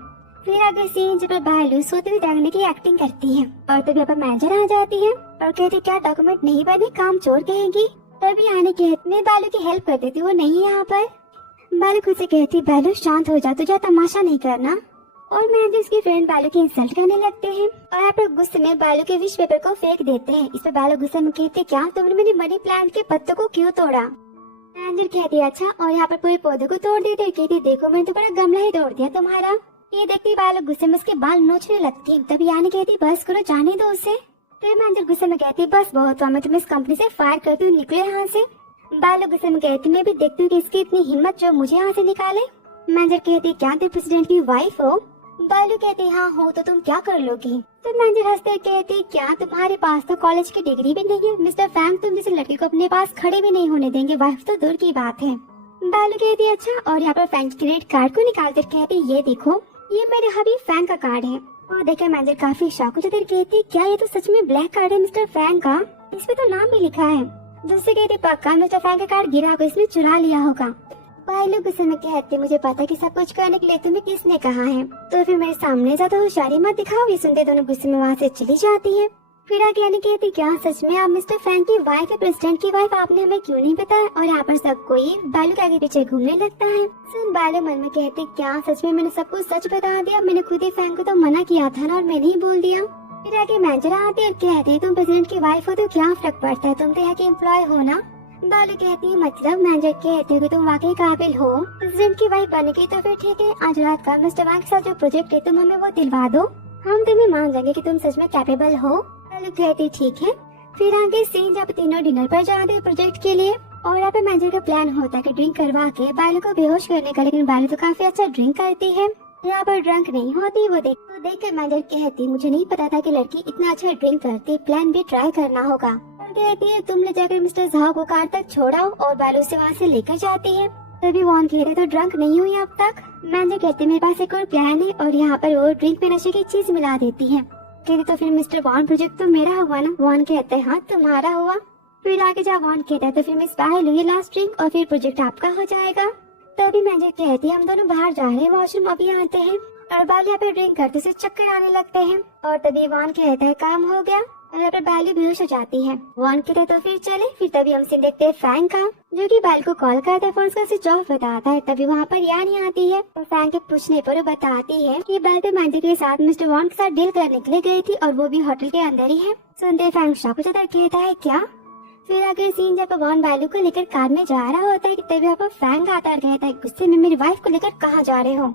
फिर आगे सीन जब बालू सोते हुए जागने की एक्टिंग करती है और तभी यहाँ पर मैनेजर आ जाती है और कहती क्या डॉक्यूमेंट नहीं बने, काम चोर कहेगी। तभी आने कहती मैं बालू की हेल्प कर देती, वो नहीं है यहाँ पर। बालू खुद से कहती बालू शांत हो जा, तुझे तमाशा नहीं करना। और मैनेजर उसकी फ्रेंड बालू की इंसल्ट करने लगते हैं और यहाँ पर गुस्से में बालू के विश पेपर को फेंक देते हैं। इस पर बालू गुस्से में कहते क्या तुमने मेरी मनी प्लांट के पत्तों को क्यों तोड़ा। मैनेजर कहती अच्छा, और यहाँ पर पूरे पौधे को तोड़ देते। कहती देखो मैंने तो पूरा गमला ही तोड़ दिया तुम्हारा। ये देखती बालू गुस्से में उसके बाल नोचने लगती है। तभी यानी कहती बस करो, जाने दो उसे। फिर मैनेजर गुस्से में कहती बस बहुत हुआ, मैं तुम्हें इस कंपनी से फायर करती हूँ, निकले यहाँ से। बालू गुस्से में कहती मैं भी देखती हूँ कि इसकी इतनी हिम्मत जो मुझे यहाँ से निकाले। मैनेजर कहती क्या तुम प्रेसिडेंट की वाइफ हो। बालू कहती हाँ हो, तो तुम क्या कर लोगी। तो मैनेजर हंसते कहती क्या तुम्हारे पास तो कॉलेज की डिग्री भी नहीं है मिस्टर फैंग, तुम जैसे लड़की को अपने पास खड़े भी नहीं होने देंगे, वाइफ तो दूर की बात है। बालू कहती अच्छा, और यहाँ पर फैंग क्रेडिट कार्ड को निकालकर कहती ये देखो ये मेरे हबीब फैंग का कार्ड है। और देखे मैनेजर काफी शौक हो जाती, कहती क्या ये तो सच में ब्लैक कार्ड है मिस्टर फैंग का, इसमें तो नाम भी लिखा है। दूसरे कहती पक्का मिस्टर फैंग का कार्ड गिरा होगा, इसने चुरा लिया होगा। बालू गुस्से में कहते मुझे पता कि सब कुछ करने के लिए तुम्हें किसने कहा है, तो फिर मेरे सामने ज्यादा होशियारी मत दिखाओ। ये सुनते दोनों गुस्से में वहाँ से चली जाती है। फिर आगे यानी कहती क्या सच में आप मिस्टर फैंग की वाइफ है, प्रेसिडेंट की वाइफ, आपने हमें क्यों नहीं बताया। और यहाँ पर सब कोई बालू के आगे पीछे घूमने लगता है। सुन बालू मन में कहती क्या सच में मैंने सब कुछ सच बता दिया, मैंने खुद ही फैंग को तो मना किया था ना, और मैंने ही बोल दिया। फिर आगे मैनेजर आते और कहते तुम प्रेसिडेंट की वाइफ हो तो क्या फर्क पड़ता है, तुम तो यहाँ के एम्प्लॉय हो ना। बालू कहती मतलब मैनेजर कहते हो कि तुम वाकई काबिल हो प्रेसिडेंट की वाइफ बनने की, तो फिर ठीक है आज रात का मिस्टर वैंग के साथ जो प्रोजेक्ट है तुम हमें वो दिलवा दो, हम तुम्हें मान जाएंगे कि तुम सच में कैपेबल हो। बालू कहती ठीक है। फिर आगे सीन जब तीनों डिनर पर जाते प्रोजेक्ट के लिए, और यहाँ पे मैनेजर का प्लान होता है कि ड्रिंक करवा के बालू को बेहोश करने का, लेकिन बालू तो काफी अच्छा ड्रिंक करती है। यहाँ पर ड्रंक नहीं होती, वो देख कर मैनेजर कहती मुझे नहीं पता था कि लड़की इतना अच्छा ड्रिंक करती, प्लान भी ट्राई करना होगा। और कहती है तुम ले जाकर मिस्टर झाओ को कार तक छोड़ाओ, और बालू से वहाँ से लेकर जाती है। तभी वॉन कह रहे तो ड्रंक नहीं हुई अब तक। मैनेजर कहते मेरे पास एक और प्लान है, और यहाँ पर वो ड्रिंक में नशे की चीज मिला देती है। कहते तो फिर मिस्टर वॉन प्रोजेक्ट तो मेरा हुआ ना। वॉन कहते हाँ तुम्हारा हुआ। फिर आगे जब वॉन कहता है तो फिर मिस बाहर लूंगी लास्ट ड्रिंक, और फिर प्रोजेक्ट आपका हो जाएगा। तभी मैनेजर कहती है हम दोनों बाहर जा रहे हैं, वॉशरूम अभी आते हैं। और बालू यहाँ पे ड्रिंक करते से चक्कर आने लगते हैं, और तभी वॉन कहता है काम हो गया, और यहाँ पर बालू बेहोश हो जाती है। वॉन कहते तो फिर चले। फिर तभी हम सीन देखते हैं फैंग का, जो कि बालू को कॉल करता है, फोन का स्विच ऑफ बताता है। तभी वहाँ पर यानी आती है और फैंग के पूछने पर वो बताती है कि बालू मैनेजर के साथ मिस्टर वॉन के साथ डील करने के लिए गई थी, और वो भी होटल के अंदर ही है। सुनते फैंग शॉक हो जाता है, कहता है क्या। फिर आगे सीन जब वॉन बालू को लेकर कार में जा रहा होता है कि तभी यहाँ पर फैंग आता है, कहता है गुस्से में मेरी वाइफ को लेकर कहाँ जा रहे हो।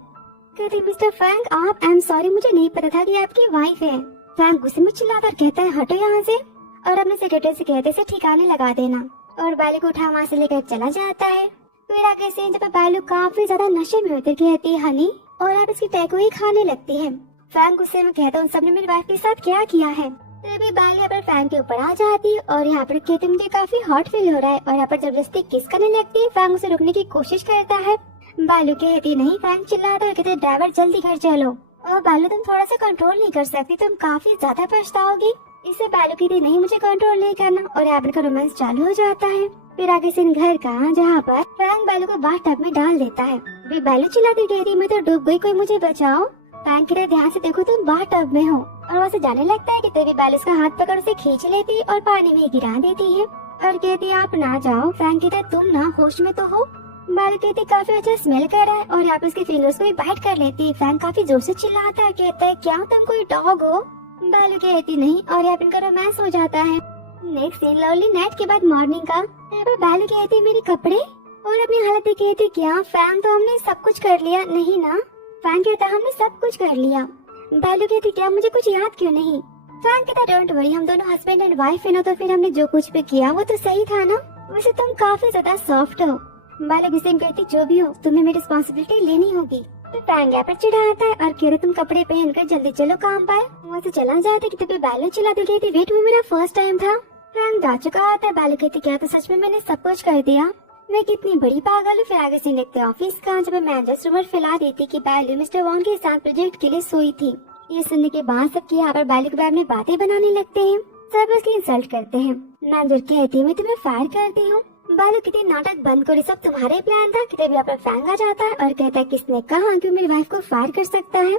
कहते मिस्टर फैंग आप, आई एम सॉरी मुझे नहीं पता था कि आपकी वाइफ है। फैंग गुस्से में चिल्लाकर कहता है हटो यहाँ से, और अपने सेक्रेटरी से कहते से ठिकाने लगा देना। और बालू को उठा वहाँ से लेकर चला जाता है। फिर आगे सीन जब बालू काफी ज्यादा नशे में होते कहती है हनी, और आप इसकी टैको ही खाने लगती है। फैंग गुस्से में कहता है उन सबने मेरी वाइफ के साथ क्या किया है। तभी बालू यहाँ पर फैंग के ऊपर आ जाती है, और यहाँ पर कहते मुझे काफी हॉट फील हो रहा है, और यहाँ पर जबरदस्ती किस करने लगती है। फैंग उसे रोकने की कोशिश करता है। बालू कहती नहीं। फैंग चिल्लाता है, कहते ड्राइवर जल्दी घर चलो। और बालू तुम थोड़ा सा कंट्रोल नहीं कर सकती, तुम काफी ज्यादा पछताओगी। इससे बालू कहती नहीं मुझे कंट्रोल नहीं करना, और यहाँ पर रोमांस चालू हो जाता है। फिर आगे सीन घर का, जहाँ पर फैंग बालू को बाथटब में डाल देता है। फिर बालू चिल्लाती कहती मैं तो डूब गई, कोई मुझे बचाओ। फैंग कहते ध्यान से देखो तुम बाथटब में हो, और वहाँ से जाने लगता है कि तभी बालू उसका हाथ पकड़ उसे खींच लेती और पानी में गिरा देती है, और कहती आप ना जाओ। फैंग कहता तुम ना होश में तो हो। बालू कहती काफी अच्छा स्मेल कर रहा है, और यहाँ पे उसके फिंगर्स को भी बाइट कर लेती है। फैंग काफी जोर से चिल्लाता है, कहता है क्या तुम कोई डॉग हो। बालू कहती नहीं, और यहाँ पे इनका रोमांस हो जाता है। नेक्स्ट सीन लवली नाइट के बाद मॉर्निंग का। यहाँ पर बालू कहती मेरे कपड़े, और अपनी हालत कहती क्या फैंग तो हमने सब कुछ कर लिया नहीं ना। फैंग कहता हमने सब कुछ कर लिया। बालू कहती क्या मुझे कुछ याद क्यों नहीं। फैंग कहता डोंट वरी, हम दोनों हस्बैंड एंड वाइफ है ना, तो फिर हमने जो कुछ भी किया वो तो सही था ना। वैसे तुम काफी ज्यादा सॉफ्ट हो। बालू गुस्से में कहती जो भी हो तुम्हें मेरी रिस्पॉन्सिबिलिटी लेनी होगी। तो फैंग यहाँ पर चिढ़ाता है और कह रहे तुम कपड़े पहनकर जल्दी चलो काम पर। वहाँ से चला जाता है कि तभी बालू चिल्लाती कहती वेट वो मेरा फर्स्ट टाइम था। फैंग जा चुका आता है। बालू कहती क्या तो सच में मैंने सब कुछ कर दिया, मैं कितनी बड़ी पागल हूँ। फिर आगे से देखते ऑफिस का, जब मैनेजर रूमर फैला देती कि बालू मिस्टर वॉन के साथ प्रोजेक्ट के लिए सोई थी। ये सुनने के बाद सबके यहाँ पर बालू के बारे में बातें बनाने लगते हैं, सब उसकी इंसल्ट करते हैं। मैनेजर कहती है मैं तुम्हें फायर करती हूँ। बालू कितनी नाटक बंद करो, सब तुम्हारा ही प्लान था। तभी यहाँ पर फैंग आ जाता है और कहता है किसने कहा कि मेरी वाइफ को फायर कर सकता है।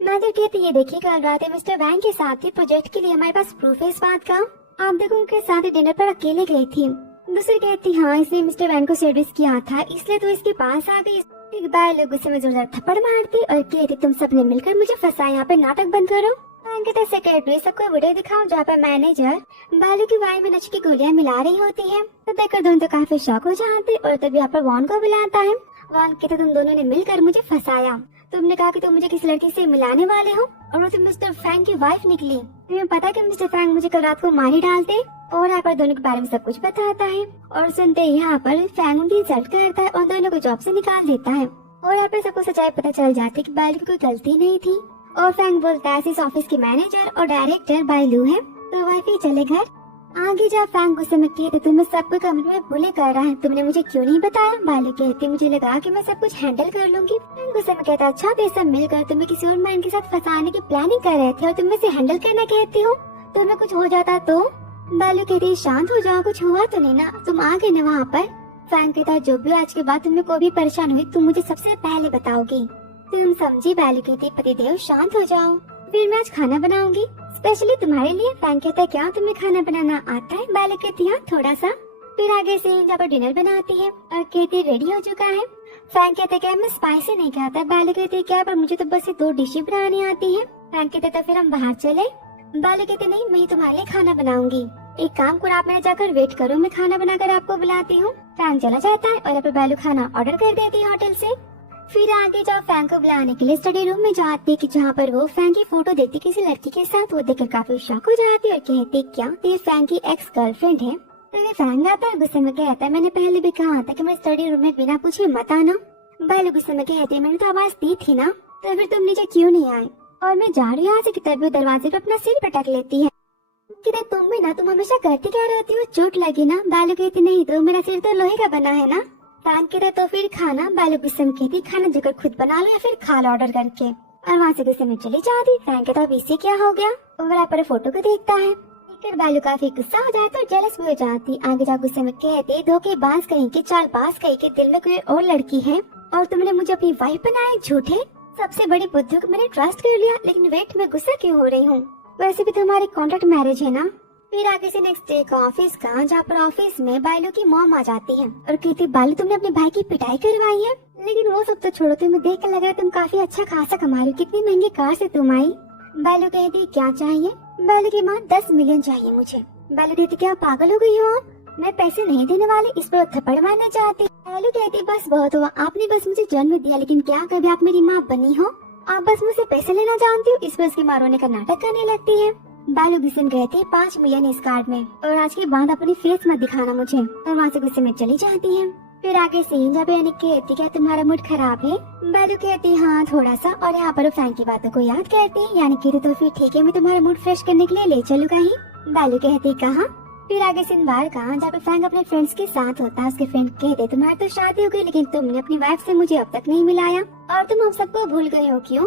मैनेजर कहती है ये देखिए कल रात है मिस्टर वैंग के साथ ही प्रोजेक्ट के लिए हमारे पास प्रूफ है इस बात का। आप देखो उनके साथ डिनर पर अकेले गई थी। दूसरी कहती हाँ इसने मिस्टर वैन को सर्विस किया था इसलिए तो इसके पास आ गई। एक बार लोग गुस्से में जोरदार थप्पड़ मारती और कहती तुम सबने मिलकर मुझे फंसा, यहाँ पे नाटक बंद करो। वैन कहता सेक्रेटरी सबको वीडियो दिखाओ जहाँ पर मैनेजर बालू की वाइन में नशे की गोलियां मिला रही होती है। तो देखकर दोनों तो काफी शौक हो जाते और तब यहाँ पर वॉन को बुलाता है। वॉन कहता तुम दोनों ने मिलकर मुझे फंसाया, तुमने कहा कि तुम मुझे किसी लड़की से मिलाने वाले हो और वो तुम मिस्टर फ्रैंक की वाइफ निकली। तुम्हें पता है कि मिस्टर फ्रैंक मुझे कल रात को मार ही डालते। और यहाँ पर दोनों के बारे में सब कुछ बताता है और सुनते ही यहाँ पर फ्रैंक उनकी इंसल्ट करता है और दोनों को जॉब से निकाल देता है। और यहाँ पर सबको सच्चाई पता चल जाती है कि बालू की कोई गलती नहीं थी। और फ्रैंक बोलता है इस ऑफिस के मैनेजर और डायरेक्टर बालू है, तो वाइफ ही चले घर। आगे जा फ्रैंक गुस्से में कहते तुम्हें सबको कमरे में बुले कर रहा है, तुमने मुझे क्यों नहीं बताया। बालू कहती मुझे लगा कि मैं सब कुछ हैंडल कर लूंगी। फ्रैंक गुस्से में कहता अच्छा तो सब मिलकर तुम्हें किसी और मैन के साथ फंसाने की प्लानिंग कर रहे थे और तुम मुझसे हैंडल करना कहती हो, तुम्हें कुछ हो जाता तो। बालू कहती शांत हो जाओ, कुछ हुआ तो नहीं ना, तुम आ गए ना वहाँ पर। फ्रैंक कहता जो भी आज के बाद तुम्हें कोई भी परेशान हुई तुम मुझे सबसे पहले बताओगी। तुम समझी। बालू कहती पतिदेव शांत हो जाओ, फिर मैं आज खाना बनाऊंगी स्पेशली तुम्हारे लिए। फ्रैंक कहता क्या तुम्हें खाना बनाना आता है। बालू कहती हाँ थोड़ा सा। फिर आगे से जब डिनर बनाती है और कहती रेडी हो चुका है। फ्रैंक कहते क्या मैं स्पाइसी नहीं खाता। बालू कहती क्या पर मुझे तो बस 2 डिशें बनानी आती है। फ्रैंक कहते तो फिर हम बाहर चले। बालू कहते नहीं मैं तुम्हारे लिए खाना बनाऊंगी, एक काम करो आप मेरे जाकर वेट करो, मैं खाना बनाकर आपको बुलाती हूँ। फ्रैंक चला जाता है और यहाँ पर बालू खाना ऑर्डर कर देती है होटल से। फिर आगे जाओ फ्रैंक को बुलाने के लिए स्टडी रूम में जाती कि जहाँ पर वो फ्रैंक की फोटो देखती किसी लड़की के साथ। वो देखकर काफी शॉक हो जाती और कहती क्या ये फ्रैंक की एक्स गर्लफ्रेंड है। तो फ्रैंक आता है गुस्से में कहता है मैंने पहले भी कहा था कि मैं स्टडी रूम में बिना पूछे मत आना। बालू गुस्से में कहती मैंने तो आवाज दी थी ना, तो फिर तुम नीचे क्यों नहीं आए। और मैं जा रही हूँ यहाँ से, तभी दरवाजे पे अपना सिर पटक लेती है। कि तुम भी ना, तुम हमेशा करती क्या रहती हो, चोट लगी ना। बालू कहती नहीं तो मेरा सिर तो लोहे का बना है ना। फ्रैंक कहता तो फिर खाना। बालू गुस्से में कहती खाना जगह खुद बना लो या फिर खा लो ऑर्डर करके। और वहाँ से गुस्से में चली जाती। फ्रैंक कहता अब इससे क्या हो गया। और यहाँ पर फोटो को देखता है, देखकर बालू काफी गुस्सा हो जाता और जेलस भी हो जाती। आगे जा गुस्से में कहते धोखेबाज कहीं के, चालबाज कहीं के, दिल में कोई और लड़की है और तुमने मुझे अपनी वाइफ बनाया। झूठे, सबसे बड़ी बुद्धू को मैंने ट्रस्ट कर लिया। लेकिन वेट मैं गुस्सा क्यों हो रही हूँ, वैसे भी तुम्हारी कॉन्ट्रैक्ट मैरिज है ना। फिर आगे से नेक्स्ट डे का ऑफिस का, जहाँ पर ऑफिस में बालू की मॉम आ जाती है और कहती बालू तुमने अपने भाई की पिटाई करवाई है। लेकिन वो सब तो छोड़ो, तुम्हें देख कर लग रहा है तुम काफी अच्छा खासा कमा रही हो, कितनी महंगी कार से तुम आई। बालू कहती क्या चाहिए। बालू की माँ 10 मिलियन चाहिए मुझे। बालू कहती क्या पागल हो गई हो आप, मैं पैसे नहीं देने वाली, इस पर थप्पड़ मारना चाहती। बालू कहती बस बहुत हुआ, आपने बस मुझे जन्म दिया लेकिन क्या कभी आप मेरी माँ बनी हो। आप बस मुझसे पैसे लेना जानती हो। इस पर उसकी माँ रोने का नाटक करने लगती है। बालू गुस्से में कहती 5 मिलियन इस कार्ड में और आज के बाद अपनी फेस मत दिखाना मुझे। और वहाँ से गुस्से में चली जाती है। फिर आगे सीन जब यानिक कहती क्या तुम्हारा मूड खराब है। बालू कहती हाँ थोड़ा सा। और यहाँ पर फ्रैंक की बातों को याद करती है। यानी कहती तो फिर ठीक है मैं तुम्हारा मूड फ्रेश करने के लिए ले चलूंगा ही। बालू कहती कहाँ। फिर आगे सीन बाहर कहाँ, जहाँ पे फ्रैंक अपने फ्रेंड्स के साथ होता है। उसके फ्रेंड कहते तुम्हारी तो शादी हो गई लेकिन तुमने अपनी वाइफ से मुझे अब तक नहीं मिलाया और तुम हम सबको भूल गए हो क्यों।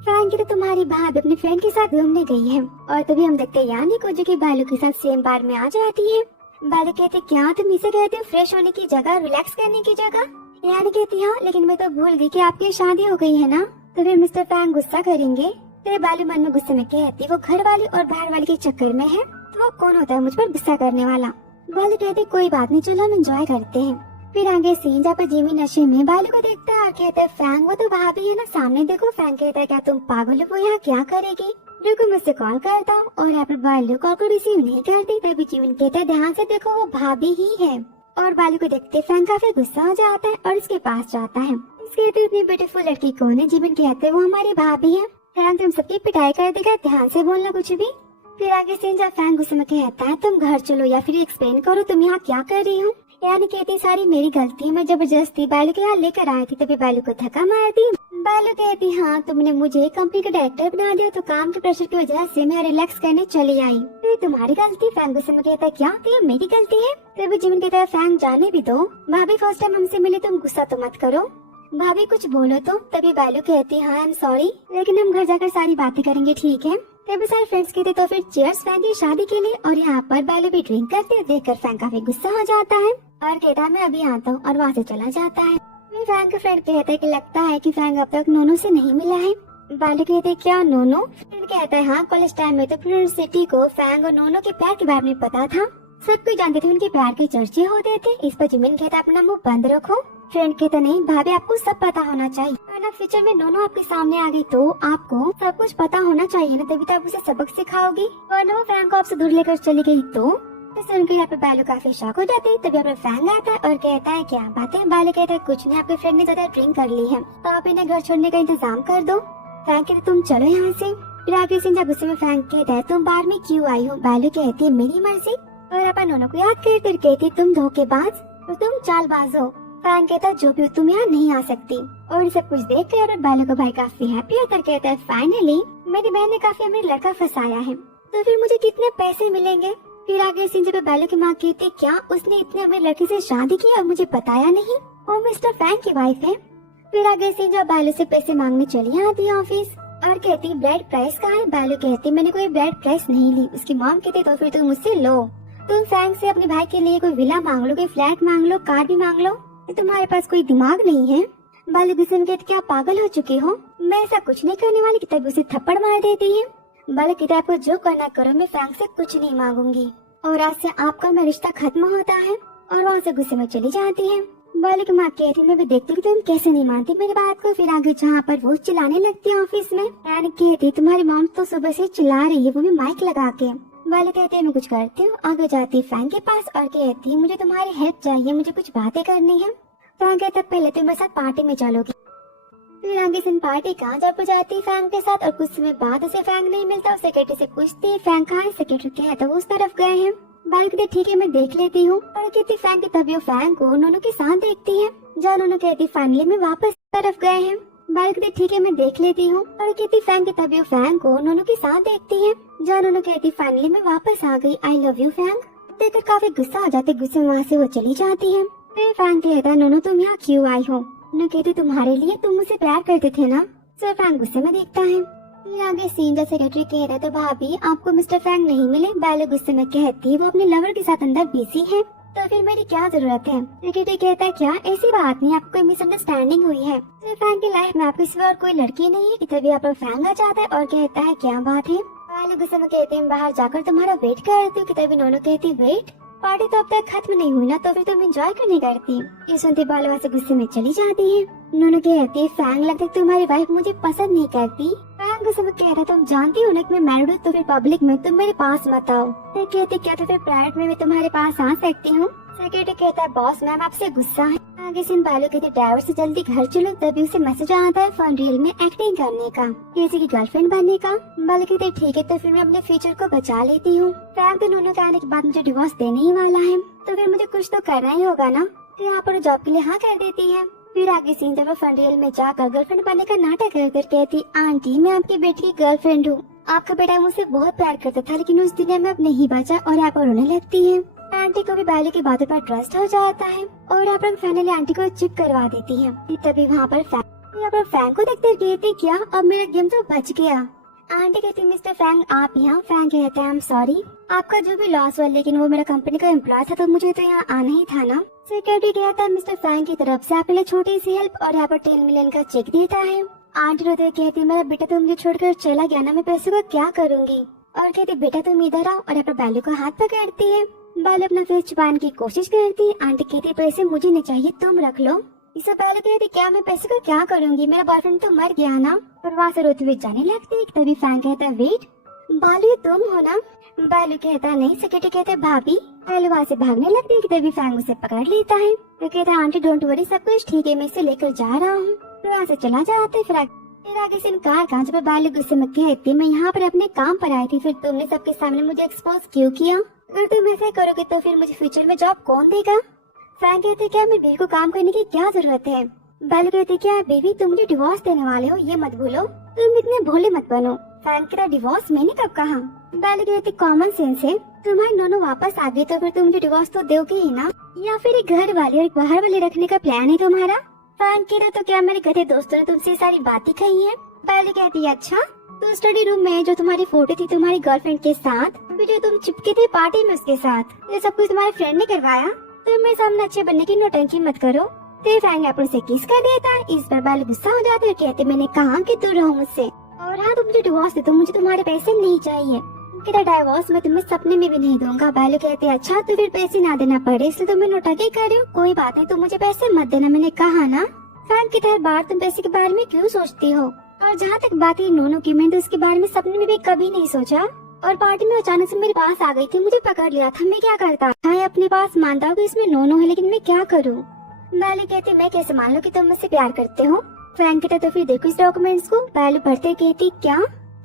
फ्रैंक तो तुम्हारी भाभी अपने फ्रेंड के साथ घूमने गई है। और तभी हम देखते हैं यानी को जो कि बालू के साथ सेम बार में आ जाती है। बालू कहते क्या तुम इसे कहते हो फ्रेश होने की जगह, रिलैक्स करने की जगह। यानी कहती हाँ लेकिन मैं तो भूल गई कि आपकी शादी हो गई है ना। तो फिर मिस्टर फ्रैंक गुस्सा करेंगे। फिर बालू मन में गुस्से में कहती वो घर वाली और बाहर वाली के चक्कर में है, तो वो कौन होता है मुझ पर गुस्सा करने वाला। बालू कहते कोई बात नहीं चलो हम एंजॉय करते हैं। फिर आगे सीन जहाँ पर जिमी नशे में बालू को देखता है और कहता है फ्रैंक वो तो भाभी है ना सामने देखो। फ्रैंक कहता है क्या तुम पागल हो, वो यहाँ क्या करेगी, रुको मुझसे कॉल करता हूँ। और यहाँ पर बालू कॉल को रिसीव नहीं करती। तभी जिमी कहता है ध्यान से देखो वो भाभी ही है। और बालू को देखते फ्रैंक काफी गुस्सा हो जाता है और उसके पास जाता है। कहते इतनी ब्यूटीफुल लड़की कौन है। जिमी कहते वो हमारी भाभी है। फ्रैंक तुम सबकी पिटाई कर देगा, ध्यान से बोलना कुछ भी। फिर आगे सीन जब फ्रैंक गुस्से में कहता है तुम घर चलो या फिर एक्सप्लेन करो तुम यहाँ क्या कर रही हो। यानी कहती सारी मेरी गलती है, मैं जबरदस्ती बालू के यहाँ लेकर आई थी, तभी बालू को धक्का मार दी। बालू कहती हाँ तुमने मुझे कंपनी का डायरेक्टर बना दिया तो काम के प्रेशर की वजह से मैं रिलैक्स करने चली आई, तो तुम्हारी गलती। फ्रैंक गुस्से में कहता है क्या ये मेरी गलती है। तभी जिमिन कहता है फ्रैंक जाने भी दो, भाभी फर्स्ट टाइम हमसे मिले, तुम गुस्सा तो मत करो, भाभी कुछ बोलो तो। तभी बालू कहती हाँ आई एम सॉरी लेकिन हम घर जाकर सारी बातें करेंगे ठीक है। तभी सारे फ्रेंड्स कहते तो फिर चीयर्स फ्रैंक की शादी के लिए। और यहाँ पर बालू भी ड्रिंक करते देखकर फ्रैंक काफी गुस्सा हो जाता है और कहता है मैं अभी आता हूँ और वहाँ से चला जाता है। फ्रैंक का फ्रेंड कहता है कि लगता है कि फ्रैंक अब तक नोनो से नहीं मिला है। बालू कहते क्या नोनो। फ्रेंड कहता है हाँ कॉलेज टाइम में तो यूनिवर्सिटी को फ्रैंक और नोनो के प्यार के बारे में पता था सब कोई जानते थे उनके प्यार के चर्चे होते थे। इस पर जिमिन कहता अपना मुंह बंद रखो। फ्रेंड कहता नहीं भाभी आपको सब पता होना चाहिए, अगर फ्यूचर में नोनो आपके सामने आ गई तो आपको सब कुछ पता होना चाहिए ना, तभी तो आप उसे सबक सिखाओगी। वरना वो फैंग को आपसे दूर लेकर चली गई तो सुनकर यहाँ पे बालू काफी शॉक हो जाते हैं। तभी यहाँ पे फैंग आता है और कहता है क्या बात है। बालू कहता है कुछ नहीं, आपके फ्रेंड ने ज्यादा ड्रिंक कर ली है तो आप इन्हें घर छोड़ने का इंतजाम कर दो। फैंग कहते तुम चलो यहाँ से। फिर आगे सिंह गुस्से में फैंग कहता है तुम बार में क्यों आई हो। बालू कहती है मेरी मर्जी। और अपन नोनो को याद करते कहती तुम धोखेबाज और तुम चालबाज हो। फैंग कहता जो भी हो तुम यहाँ नहीं आ सकती। और ये सब कुछ देख कर बालू का भाई काफी हैप्पी होकर कहता है फाइनली मेरी बहन ने काफी अमीर लड़का फंसाया है, तो फिर मुझे कितने पैसे मिलेंगे। फिर आगे सिंह पे बालू की माँ कहती क्या उसने इतने अमीर लड़के से शादी की और मुझे बताया नहीं, वो मिस्टर फैंग की वाइफ है। फिर आगे सिंह बालू से पैसे मांगने चली आती है ऑफिस और कहती ब्राइड प्राइस कहाँ है। बालू कहती मैंने कोई ब्राइड प्राइस नहीं ली। उसकी मॉम कहती तो फिर तुम मुझसे लो, तुम फैंग से अपने भाई के लिए कोई विला मांग लो, कोई फ्लैट मांग लो, कार भी मांग लो, तुम्हारे पास कोई दिमाग नहीं है। बालू गुस्से में कहती क्या पागल हो चुके हो, मैं ऐसा कुछ नहीं करने वाली। किताब उसे थप्पड़ मार देती है। बालू किताब को जो करना करो, मैं फैंग से कुछ नहीं मांगूंगी और आज से आपका मैं रिश्ता खत्म होता है। और वहाँ से गुस्से में चली जाती है। बालू की माँ कहती मैं भी देखती हूँ तुम कैसे नहीं मानती मेरी बात को। फिर आगे जहाँ पर वो चिल्लाने लगती है ऑफिस में, फैंग कहती तुम्हारी मॉम तो सुबह से चिल्ला रही है, वो भी माइक लगा के। बालू कहते हैं मैं कुछ करती हूँ। आगे जाती फैंग के पास और कहती है मुझे तुम्हारी हेल्प चाहिए, मुझे कुछ बातें करनी है। फैंग कहता पहले तुम मेरे साथ पार्टी में चलोगी। फिर आगे सिंह पार्टी कहाँ जब जाती फैंग के साथ और कुछ समय बाद उसे फैंग नहीं मिलता। सेक्रेटरी से पूछती है फैंग कहाँ है। सेक्रेटरी कहता वो उस तरफ गए हैं। बालू कहती ठीक है मैं देख लेती हूँ। और कहती फैंग की तभी वो फैंग को नोनो के साथ देखती है। जहाँ नोनो कहती फाइनली में वापस तरफ गए हैं। बालू कहती ठीक है मैं देख लेती हूँ। और कहती फैंग की तभी वो फैंग को नोनो के साथ देखती है। जहाँ नोनो कहती फाइनली में वापस आ गई, आई लव यू फैंग। देखकर काफी गुस्सा आ जाते, गुस्से में वहाँ से वो चली जाती है। फिर फैंग कहता नोनो तुम यहाँ क्यों आई हो। नोनो कहती तुम्हारे लिए, तुम मुझसे प्यार करते थे ना। सर फैंग गुस्से में देखता है। फिर आगे सीन जब सेक्रेटरी कह रहा तो भाभी आपको मिस्टर फैंग नहीं मिले। बालू गुस्से में कहती वो अपने लवर के साथ अंदर बिजी है, तो फिर मेरी क्या जरूरत है। सेक्रेटरी कहता है क्या ऐसी बात नहीं, आपको कोई मिसअंडरस्टैंडिंग हुई है। सर फैंग की लाइफ में आपके सिवा और कोई लड़की नहीं है। कि तभी यहाँ पर फैंग आ जाता है और कहता है क्या बात है। बालू गुस्से में कहते हैं बाहर जाकर तुम्हारा वेट कर रही हूँ। कि तभी नोनो कहती वेट, पार्टी तो अब तक खत्म नहीं हुई ना, तो फिर तुम एंजॉय क्यों नहीं करती। ये सुनते बालू वहाँ से गुस्से में चली जाती है। नोनो कहती है फैंग लगता है तुम्हारी वाइफ मुझे पसंद नहीं करती। फैंग गुस्से में कह रहा तुम जानती हो ना कि मैं मैरिड हूँ, तो फिर पब्लिक में तुम मेरे पास मत आओ। फिर कहती क्या तो फिर प्राइवेट में मैं तुम्हारे पास आ सकती हूँ। सेक्रेटरी कहता है बॉस मैम आपसे गुस्सा है। आगे सिंह बालू कहते ड्राइवर से जल्दी घर चलो। तभी उसे मैसेज आता है फन रियल में एक्टिंग करने का, किसी की गर्लफ्रेंड बनने का। बालू कहते ठीक है तो फिर मैं अपने फ्यूचर को बचा लेती हूँ। फैंग तो नोनो के आने के बाद मुझे डिवोर्स देने ही वाला है, तो फिर मुझे कुछ तो करना ही होगा ना। फिर यहाँ पर जॉब के लिए हाँ कर देती है। फिर आगे सीन जब फन रियल में जाकर गर्लफ्रेंड बनने का नाटक कर कहती आंटी मैं आपकी बेटी की गर्लफ्रेंड हूँ, आपका बेटा मुझसे बहुत प्यार करता था लेकिन उस दिन में अब नहीं बचा। और यहाँ पर रोने लगती है। आंटी को भी बालू की बातों पर ट्रस्ट हो जाता है और यहाँ पर फाइनली आंटी को चिप करवा देती है। तभी वहाँ पर फैंग को देखते कहती क्या अब मेरा गेम तो बच गया। आंटी कहती मिस्टर फैंग आप यहाँ। फैंग कहता है आई एम सॉरी, आपका जो भी लॉस हुआ लेकिन वो मेरा कंपनी का एम्प्लॉय था तो मुझे तो यहाँ आना ही था ना। सिक्योरिटी कहता है मिस्टर फैंग की तरफ से आपके लिए छोटी सी हेल्प और यहाँ पर 10 मिलियन का चेक देता है। आंटी रोते कहती मेरा बेटा तो मुझे छोड़कर चला गया ना, मैं पैसों का क्या करूँगी। और कहती बेटा तुम इधर आओ। और यहाँ पर बालू को हाथ पकड़ती है। बालू अपना फेस छुपाने की कोशिश करती है। आंटी कहती पैसे मुझे नहीं चाहिए तुम रख लो। इसे बालू कहती क्या मैं पैसे का क्या करूँगी, मेरा बॉयफ्रेंड तो मर गया ना। और वहाँ से रोते हुए जाने लगती है। तभी फैंग कहता है वेट बालू ये तुम हो ना। बालू कहता नहीं। सेक्रेटरी कहते भाभी। बालू वहाँ से भागने लगती है। तभी फैंग उसे पकड़ लेता है। तो कहता है आंटी डोंट वरी सब कुछ ठीक है, मैं इसे लेकर जा रहा हूँ। तो वहाँ से चला जाता है। फिर आगे से कार कांच पर बालू गुस्से में कहती मैं यहाँ पर अपने काम पर आई थी, फिर तुमने सबके सामने मुझे एक्सपोज क्यों किया। अगर तुम ऐसा करोगे तो फिर मुझे फ्यूचर में जॉब कौन देगा। फैंग कहते क्या मेरी बीवी को काम करने की क्या जरूरत है। बालू कहते क्या बेबी तुम मुझे डिवोर्स देने वाले हो, ये मत भूलो, तुम इतने भोले मत बनो। फैंग कहता डिवोर्स मैंने कब कहा। बालू कहती कॉमन सेंस है, तुम्हारे दोनों वापस आ गए तो फिर तुम मुझे डिवोर्स तो दोगे ही ना, या फिर एक घर वाले और एक बाहर वाले रखने का प्लान है तुम्हारा। फैंग कह रहा तो क्या मेरे गधे दोस्तों ने तुमसे सारी बातें कही है। बालू कहती अच्छा तो स्टडी रूम में जो तुम्हारी फोटो थी तुम्हारी गर्लफ्रेंड के साथ, अभी जो तुम चिपके थे पार्टी में उसके साथ, ये सब कुछ तुम्हारे फ्रेंड ने करवाया। तुम मेरे सामने अच्छे बनने की नौटंकी मत करो। तो फैंग अपन से किस कर देता है। इस पर बालू गुस्सा हो जाता है। कहते मैंने कहा कि दूर रहो मुझसे, और हाँ तुम मुझे डिवोर्स दे दो, मुझे तुम्हारे पैसे नहीं चाहिए। कहता डाइवोर्स मैं तुम्हें सपने में भी नहीं दूंगा। बालू कहते अच्छा तो फिर पैसे ना देना पड़े इसलिए तुम नोटंकी कर रहे हो। कोई बात नहीं, तुम मुझे पैसे मत देना, मैंने कहा ना। फैंक कहता है बार तुम पैसे के बारे में क्यों सोचती हो? और जहाँ तक बात है नोनो की, मैंने तो उसके बारे में सपने में भी कभी नहीं सोचा। और पार्टी में अचानक से मेरे पास आ गई थी, मुझे पकड़ लिया था, मैं क्या करता? हाँ अपने पास मानता हूँ कि इसमें नोनो है, लेकिन मैं क्या करूँ? बालू कहते मैं कैसे मान लो कि तुम मुझसे प्यार करते हो? फ्रैंक कहता तो फिर देखो इस डॉक्यूमेंट्स को। बालू पढ़ते कहती क्या?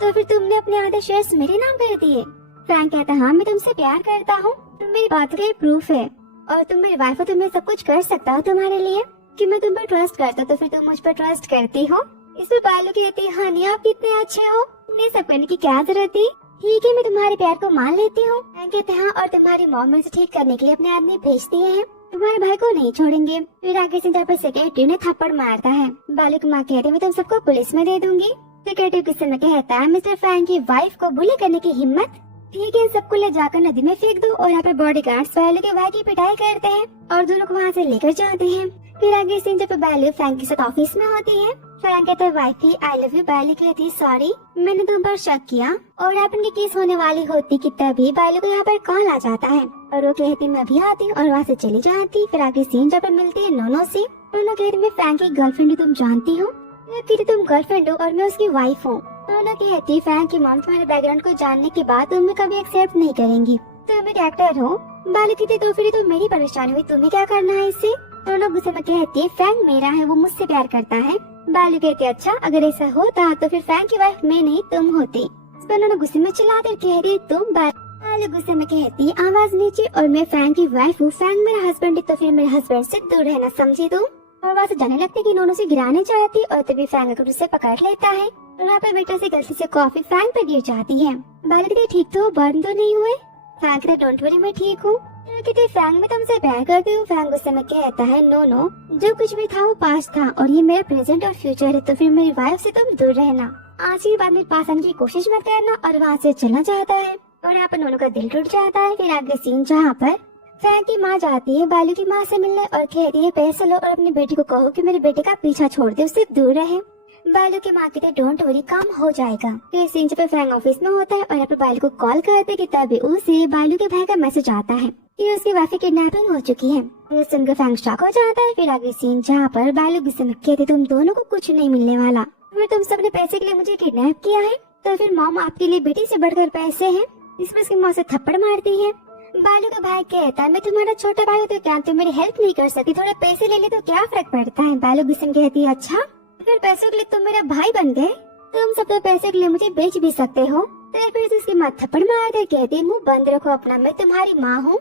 तो फिर तुमने अपने आधे शेयर्स मेरे नाम कर दिए? फ्रैंक कहता हाँ मैं तुमसे प्यार करता हूँ, तुम मेरी बात का प्रूफ है और तुम मेरी वाइफ हो, तुम मैं सब कुछ कर सकता हूँ तुम्हारे लिए कि मैं तुम पर ट्रस्ट करता हूँ, तो फिर तुम मुझ पर ट्रस्ट करती हो? इस पर बालू कहती हाँ नहीं आप कितने अच्छे हो, ये सब करने की क्या जरूरत थी? ठीक है मैं तुम्हारे प्यार को मान लेती हूँ। फ्रैंक कहते हाँ और तुम्हारी मॉम मुझे ठीक करने के लिए अपने आदमी भेज दिए हैं, तुम्हारे भाई को नहीं छोड़ेंगे। फिर आगे से जब सेक्रेटरी ने थप्पड़ मारता है। बालू की माँ कहती मैं तुम सबको पुलिस में दे दूंगी। सेक्रेटरी गुस्से में कहता है मिस्टर फ्रैंक की वाइफ को बुली करने की हिम्मत? ठीक है सबको ले जाकर नदी में फेंक दो। और यहाँ पे बॉडीगार्ड्स बालू के भाई की पिटाई करते हैं और दोनों को वहाँ से लेकर जाते हैं। फिर आगे सीन जब बालू फ्रैंक के साथ ऑफिस में होती है। फ्रैंक कहता है वाइफी आई लव यू। बालू कहती सॉरी मैंने तुम पर शक किया। और यहाँ पर केस होने वाली होती कि तभी बालू को यहाँ पर कॉल आ जाता है और वो कहती मैं भी आती हूँ और वहाँ से चली जाती। फिर आगे सीन जब मिलती है नोनो से। नोनो कहती मैं फ्रैंक की गर्लफ्रेंड तुम जानती हो? कहती तुम गर्लफ्रेंड हो और मैं उसकी वाइफ हूँ। नोनो कहती फ्रैंक की मॉम तुम्हारे बैकग्राउंड को जानने के बाद तुम्हें कभी एक्सेप्ट नहीं करेंगी, तुम एक एक्टर हो। बालू कहती तो फिर तो मेरी परेशानी हुई, तुम्हें क्या करना है इससे? दोनों गुस्से में कहती है फ्रैंक मेरा है, वो मुझसे प्यार करता है। बालू कहती अच्छा अगर ऐसा होता तो फिर फ्रैंक की वाइफ मैं नहीं तुम होती। इस पर दोनों गुस्से में चिल्लाकर कह रही तुम। बालू गुस्से में कहती आवाज नीचे और मैं फ्रैंक की वाइफ हूँ, फ्रैंक मेरा हस्बैंड है तो फिर मेरे हस्बैंड से दूर रहना समझी तुम। और वहाँ से जाने लगती कि नोनो से गिराने चाहती और तभी फ्रैंक उसे पकड़ लेता है और वहाँ पे बेटा से गलती से कॉफी फ्रैंक पे गिर जाती है। बालू कहती ठीक तो बर्न तो नहीं हुए? फ्रैंक कहता डोंट वरी मैं ठीक हूँ। कहते फ्रैंक मैं तुमसे प्यार करती हूँ। फ्रैंक गुस्से में कहता है नो जो कुछ भी था वो पास्ट था और ये मेरा प्रेजेंट और फ्यूचर है, तो फिर मेरी वाइफ से तुम दूर रहना, आज के बाद मेरे पास आने की कोशिश मत करना। और वहाँ से चला जाता है और यहाँ पर नोनो का दिल टूट जाता है। फिर आगे सीन जहाँ पर फ्रैंक की माँ जाती है बालू की माँ से मिलने और कहती है पैसे लो और अपनी बेटी को कहो कि मेरे बेटे का पीछा छोड़ दे, उससे दूर रहे। बालू की माँ कहते डोंट वरी काम हो जाएगा। फिर सीन पे फ्रैंक ऑफिस में होता है और यहाँ पर बालू को कॉल करते कि तभी उसे बालू के भाई का मैसेज आता है कि उसकी वाइफ की किडनैपिंग हो चुकी है। फिर सुनकर फ्रैंक शॉक हो जाता है। फिर आगे सीन जहाँ पर बालू गुस्से में कहते तुम दोनों को कुछ नहीं मिलने वाला, फिर तुम सबने पैसे के लिए मुझे किडनैप किया है, तो फिर मॉम आपके लिए बेटी से बढ़कर पैसे है। इसमें उसकी माँ से थप्पड़ मारती है। बालू का भाई कहता है मैं तुम्हारा छोटा भाई हूँ तो क्या तुम मेरी हेल्प नहीं कर सकती, थोड़े पैसे ले ले तो क्या फर्क पड़ता है? बालू गुस्से में कहती है अच्छा फिर पैसों के लिए तुम मेरा भाई बन गए, तुम सब तो पैसे के लिए मुझे बेच भी सकते हो। तो फिर उसकी माँ थप्पड़ मारते कहती मुंह बंद रखो अपना, मैं तुम्हारी माँ हूँ।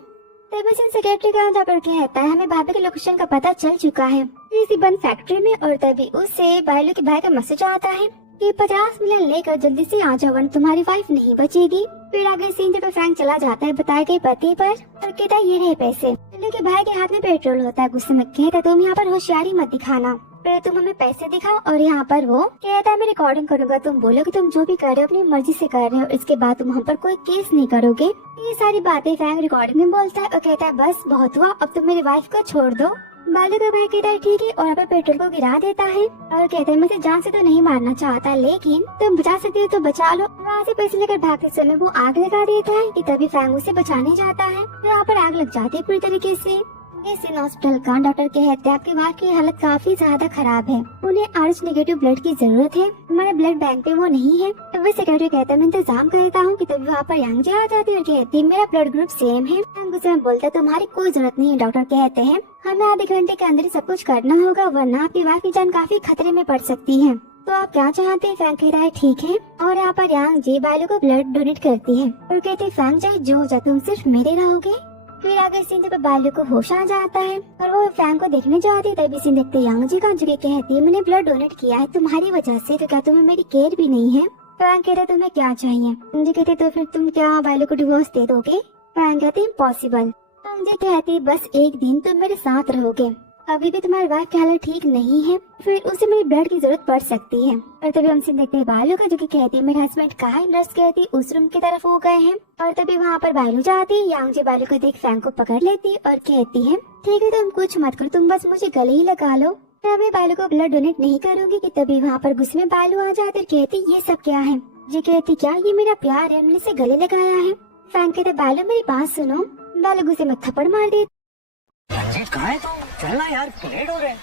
तभी सेक्रेटरी का पर कहता है हमें भाभी के लोकेशन का पता चल चुका है इसी बंद फैक्ट्री में। और तभी उससे बालू के भाई का मैसेज आता है कि 50 मिलियन लेकर जल्दी से आ जाओ वरना तुम्हारी वाइफ नहीं बचेगी। फिर आगे सीन जब फ्रैंक चला जाता है बताए गए पते पर और कहता है ये रहे पैसे। बालू के भाई के हाथ में पेट्रोल होता है। गुस्से में कहता तुम यहाँ पर होशियारी मत दिखाना, पहले तुम हमें पैसे दिखाओ। और यहाँ पर वो कहता है मैं रिकॉर्डिंग करूंगा, तुम बोलो कि तुम जो भी कर रहे हो अपनी मर्जी से कर रहे हो, इसके बाद तुम हम पर कोई केस नहीं करोगे। ये सारी बातें फ्रैंक रिकॉर्डिंग में बोलता है और कहता है बस बहुत हुआ, अब तुम मेरी वाइफ को छोड़ दो। बालू का भाई कहता है ठीक है और यहाँ पर पेट्रोल को गिरा देता है और कहता है मैं इसे जान से तो नहीं मारना चाहता, लेकिन तुम बचा सकते हो तो बचा लो। वहाँ से पैसे लेकर भागते समय वो आग लगा देता है कि तभी फ्रैंक उसे बचाने जाता है तो यहाँ पर आग लग जाती है पूरी तरीके से। इस हॉस्पिटल का डॉक्टर कहते हैं आपकी वाइफ की हालत काफी ज्यादा खराब है, उन्हें RH नेगेटिव ब्लड की जरूरत है, हमारे ब्लड बैंक पे वो नहीं है। तो वो सेक्रेटरी कहता है मैं इंतजाम करता हूँ कि तभी वहाँ पर यांग जी आ जाती है और कहती है मेरा ब्लड ग्रुप सेम है। गुस्से में बोलता है तुम्हारी कोई जरूरत नहीं है। डॉक्टर कहते हैं हमें आधे घंटे के अंदर सब कुछ करना होगा वरना आपकी वाइफ की जान काफी खतरे में पड़ सकती है, तो आप क्या चाहते हैं? फ्रैंक कहता है ठीक है। और यहाँ पर यांग जी बालू को ब्लड डोनेट करती है और कहती है फ्रैंक चाहे जो हो जाए तुम सिर्फ मेरे रहोगे। फिर आगे सीन पे बालू को होश आ जाता है और वो फ्रैंक को देखने जाती है। तभी सीन देखते यांग जी का जो कि कहती है मैंने ब्लड डोनेट किया है तुम्हारी वजह से, तो क्या तुम्हें मेरी केयर भी नहीं है? फ्रैंक कहते तुम्हें क्या चाहिए? जी कहते तो फिर तुम क्या बालू को डिवोर्स दे दोगे? फ्रैंक कहते इम्पॉसिबल। जी कहती बस एक दिन तुम मेरे साथ रहोगे, अभी भी तुम्हारी वाइफ की हालत ठीक नहीं है, फिर उसे मेरी ब्लड की जरूरत पड़ सकती है। और तभी हम सीन देखते हैं बालू का जो कि कहती है मेरे हस्बैंड कहाँ है? नर्स कहती उस रूम की तरफ हो गए हैं। और तभी वहाँ पर बालू जाती है। यांग जी बालू को देख फ्रैंक को पकड़ लेती और कहती है ठीक है तुम कुछ मत करो, तुम बस मुझे गले ही लगा लो, मैं बालू को ब्लड डोनेट नहीं करूंगी। कि तभी वहाँ पर गुस्से में बालू आ जाती और कहती ये सब क्या है? जी कहती क्या ये मेरा प्यार है, मैंने इसे गले लगाया है। फैंग कहता बालू मेरी बात सुनो। बालू गुस्से में थप्पड़ मार देती। रंजीत कहाँ है तू? चलना यार, लेट हो रहे।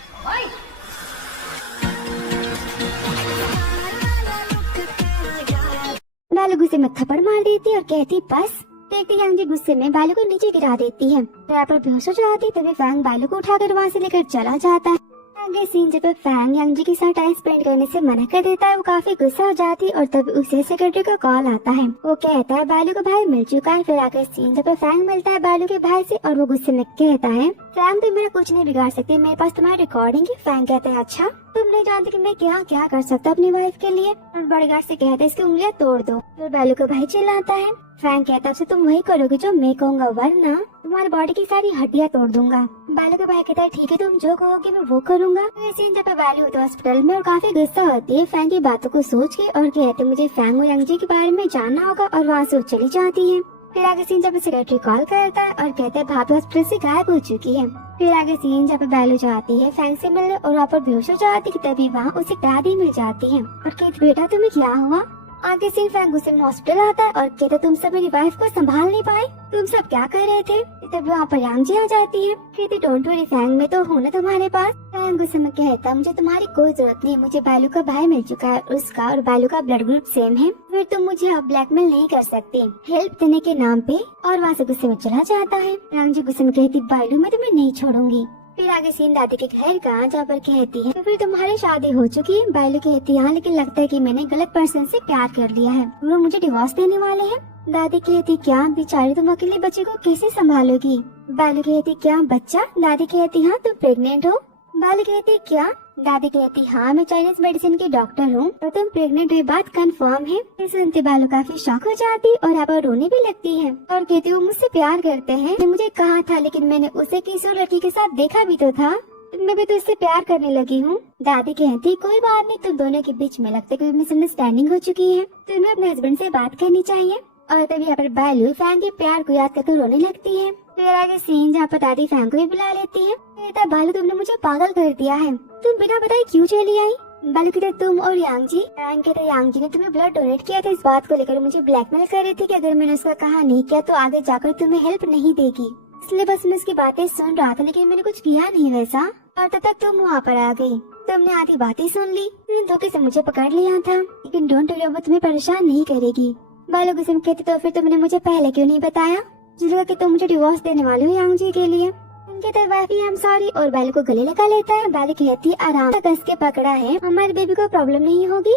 बालू गुस्से में थप्पड़ मार देती और कहती बस। देखती यांग जी गुस्से में बालू को नीचे गिरा देती है। पर बेहोश हो जाती तभी फैंग बालू को उठाकर वहाँ से लेकर चला जाता है। आगे सीन जब फैंग यांग जी के साथ टाइम स्पेंड करने से मना कर देता है, वो काफी गुस्सा हो जाती है और तब उसे सेक्रेटरी का कॉल आता है। वो कहता है बालू का भाई मिल चुका है। फिर आगे सीन जब फैंग मिलता है बालू के भाई से और वो गुस्से में कहता है फैंग तुम मेरा कुछ नहीं बिगाड़ सकती, मेरे पास तुम्हारी रिकॉर्डिंग है। फैंग कहता है अच्छा, तुम नहीं जानती कि मैं क्या क्या कर सकता अपनी वाइफ के लिए। और बॉडीगार्ड से कहता है इसकी उंगलियां तोड़ दो। फिर बालू का भाई चिल्लाता है फैंग कहता है तुम वही करोगे जो मैं कहूँगा, वरना तुम्हारी बॉडी की सारी हड्डियां तोड़ दूंगा। बालू का भाई कहता है ठीक है, तुम जो कहोगे मैं वो करूंगा। तो सीन जब बालू होता है हॉस्पिटल में और काफी गुस्सा होती है फैंग की बातों को सोच के और कहते मुझे फैंग और यांग जी के बारे में जानना होगा और वहाँ से वो चली जाती है। फिर आगे सीन जब सेक्रेटरी कॉल करता है और कहता है भाभी हॉस्पिटल से गायब हो चुकी है। फिर आगे सीन जब बालू जाती है फैंग से मिलने और वहाँ पर बेहोश हो जाती है, तभी वहाँ उसे दादी मिल जाती है और कहती बेटा तुम्हें क्या हुआ। आगे सीन फैंग गुस्से में हॉस्पिटल आता है और कहते तुम सब मेरी वाइफ को संभाल नहीं पाए, तुम सब क्या कर रहे थे। तब वहाँ पर यांग जी आ जाती है। कहती डोंट वरी फैंग, मैं तो हूँ ना तुम्हारे पास। फैंग गुस्से में कहता मुझे तुम्हारी कोई जरूरत नहीं, मुझे बालू का भाई मिल चुका है, उसका और बालू का ब्लड ग्रुप सेम है, फिर तुम मुझे अब ब्लैकमेल नहीं कर सकते हेल्प देने के नाम पे। और वहाँ से गुस्से में चला जाता है। यांग जी गुस्से में कहती बालू मैं तुम्हें नहीं छोड़ूंगी। फिर आगे सीन दादी के घर का जहाँ पर कहती है तो फिर तुम्हारी शादी हो चुकी है। बालू कहती है हाँ, लेकिन लगता है कि मैंने गलत पर्सन से प्यार कर लिया है, वो मुझे डिवोर्स देने वाले हैं। दादी कहती क्या बेचारी तुम अकेले बच्चे को कैसे संभालोगी। बालू कहती क्या बच्चा। दादी कहती हाँ तुम प्रेग्नेंट हो। बालू कहती क्या। दादी कहती हाँ मैं चाइनीज मेडिसिन की डॉक्टर हूँ और तुम प्रेग्नेंट हुई बात कंफर्म है। सुनते बालू काफी शॉक हो जाती और यहाँ पर रोने भी लगती है और कहती वो मुझसे प्यार करते हैं, मुझे कहा था लेकिन मैंने उसे किसी और लड़की के साथ देखा भी तो था, मैं भी तो इससे प्यार करने लगी हूँ। दादी कहती कोई बात नहीं, तुम दोनों के बीच में लगता है कोई मिसअंडरस्टैंडिंग हो चुकी है, तुम्हें अपने हस्बैंड से बात करनी चाहिए। और तभी यहाँ पर बालू फैंग के प्यार को याद करके रोने लगती है। फिर आगे सीन जहाँ पर दादी फैंग को भी बुला लेती है। कहता बालू तुमने मुझे पागल कर दिया है, तुम बिना बताए क्यों चली आई। बालू कहते तुम और यांग जी। फैंग कहते यांग जी ने तुम्हें ब्लड डोनेट किया था, इस बात को लेकर मुझे ब्लैकमेल कर रही थी कि अगर मैंने उसका कहा नहीं किया तो आगे जाकर तुम्हें हेल्प नहीं देगी, इसलिए बस मैं उसकी बातें सुन रहा था लेकिन मैंने कुछ किया नहीं वैसा। और तब तक तुम वहाँ पर आ गई, तुमने आधी बातें सुन ली, धोखे से मुझे पकड़ लिया था, लेकिन डोंट वरी वो तुम्हें परेशान नहीं करेगी। बालू गुस्से में कहती तो फिर तुमने मुझे पहले क्यों नहीं बताया, जिसका कि तुम मुझे डिवोर्स देने वाले हो यांग जी के लिए। उनके तरफ आई एम सॉरी और बालू को गले लगा लेता है। बालू कहती आराम से कस के पकड़ा है, हमारे बेबी को प्रॉब्लम नहीं होगी।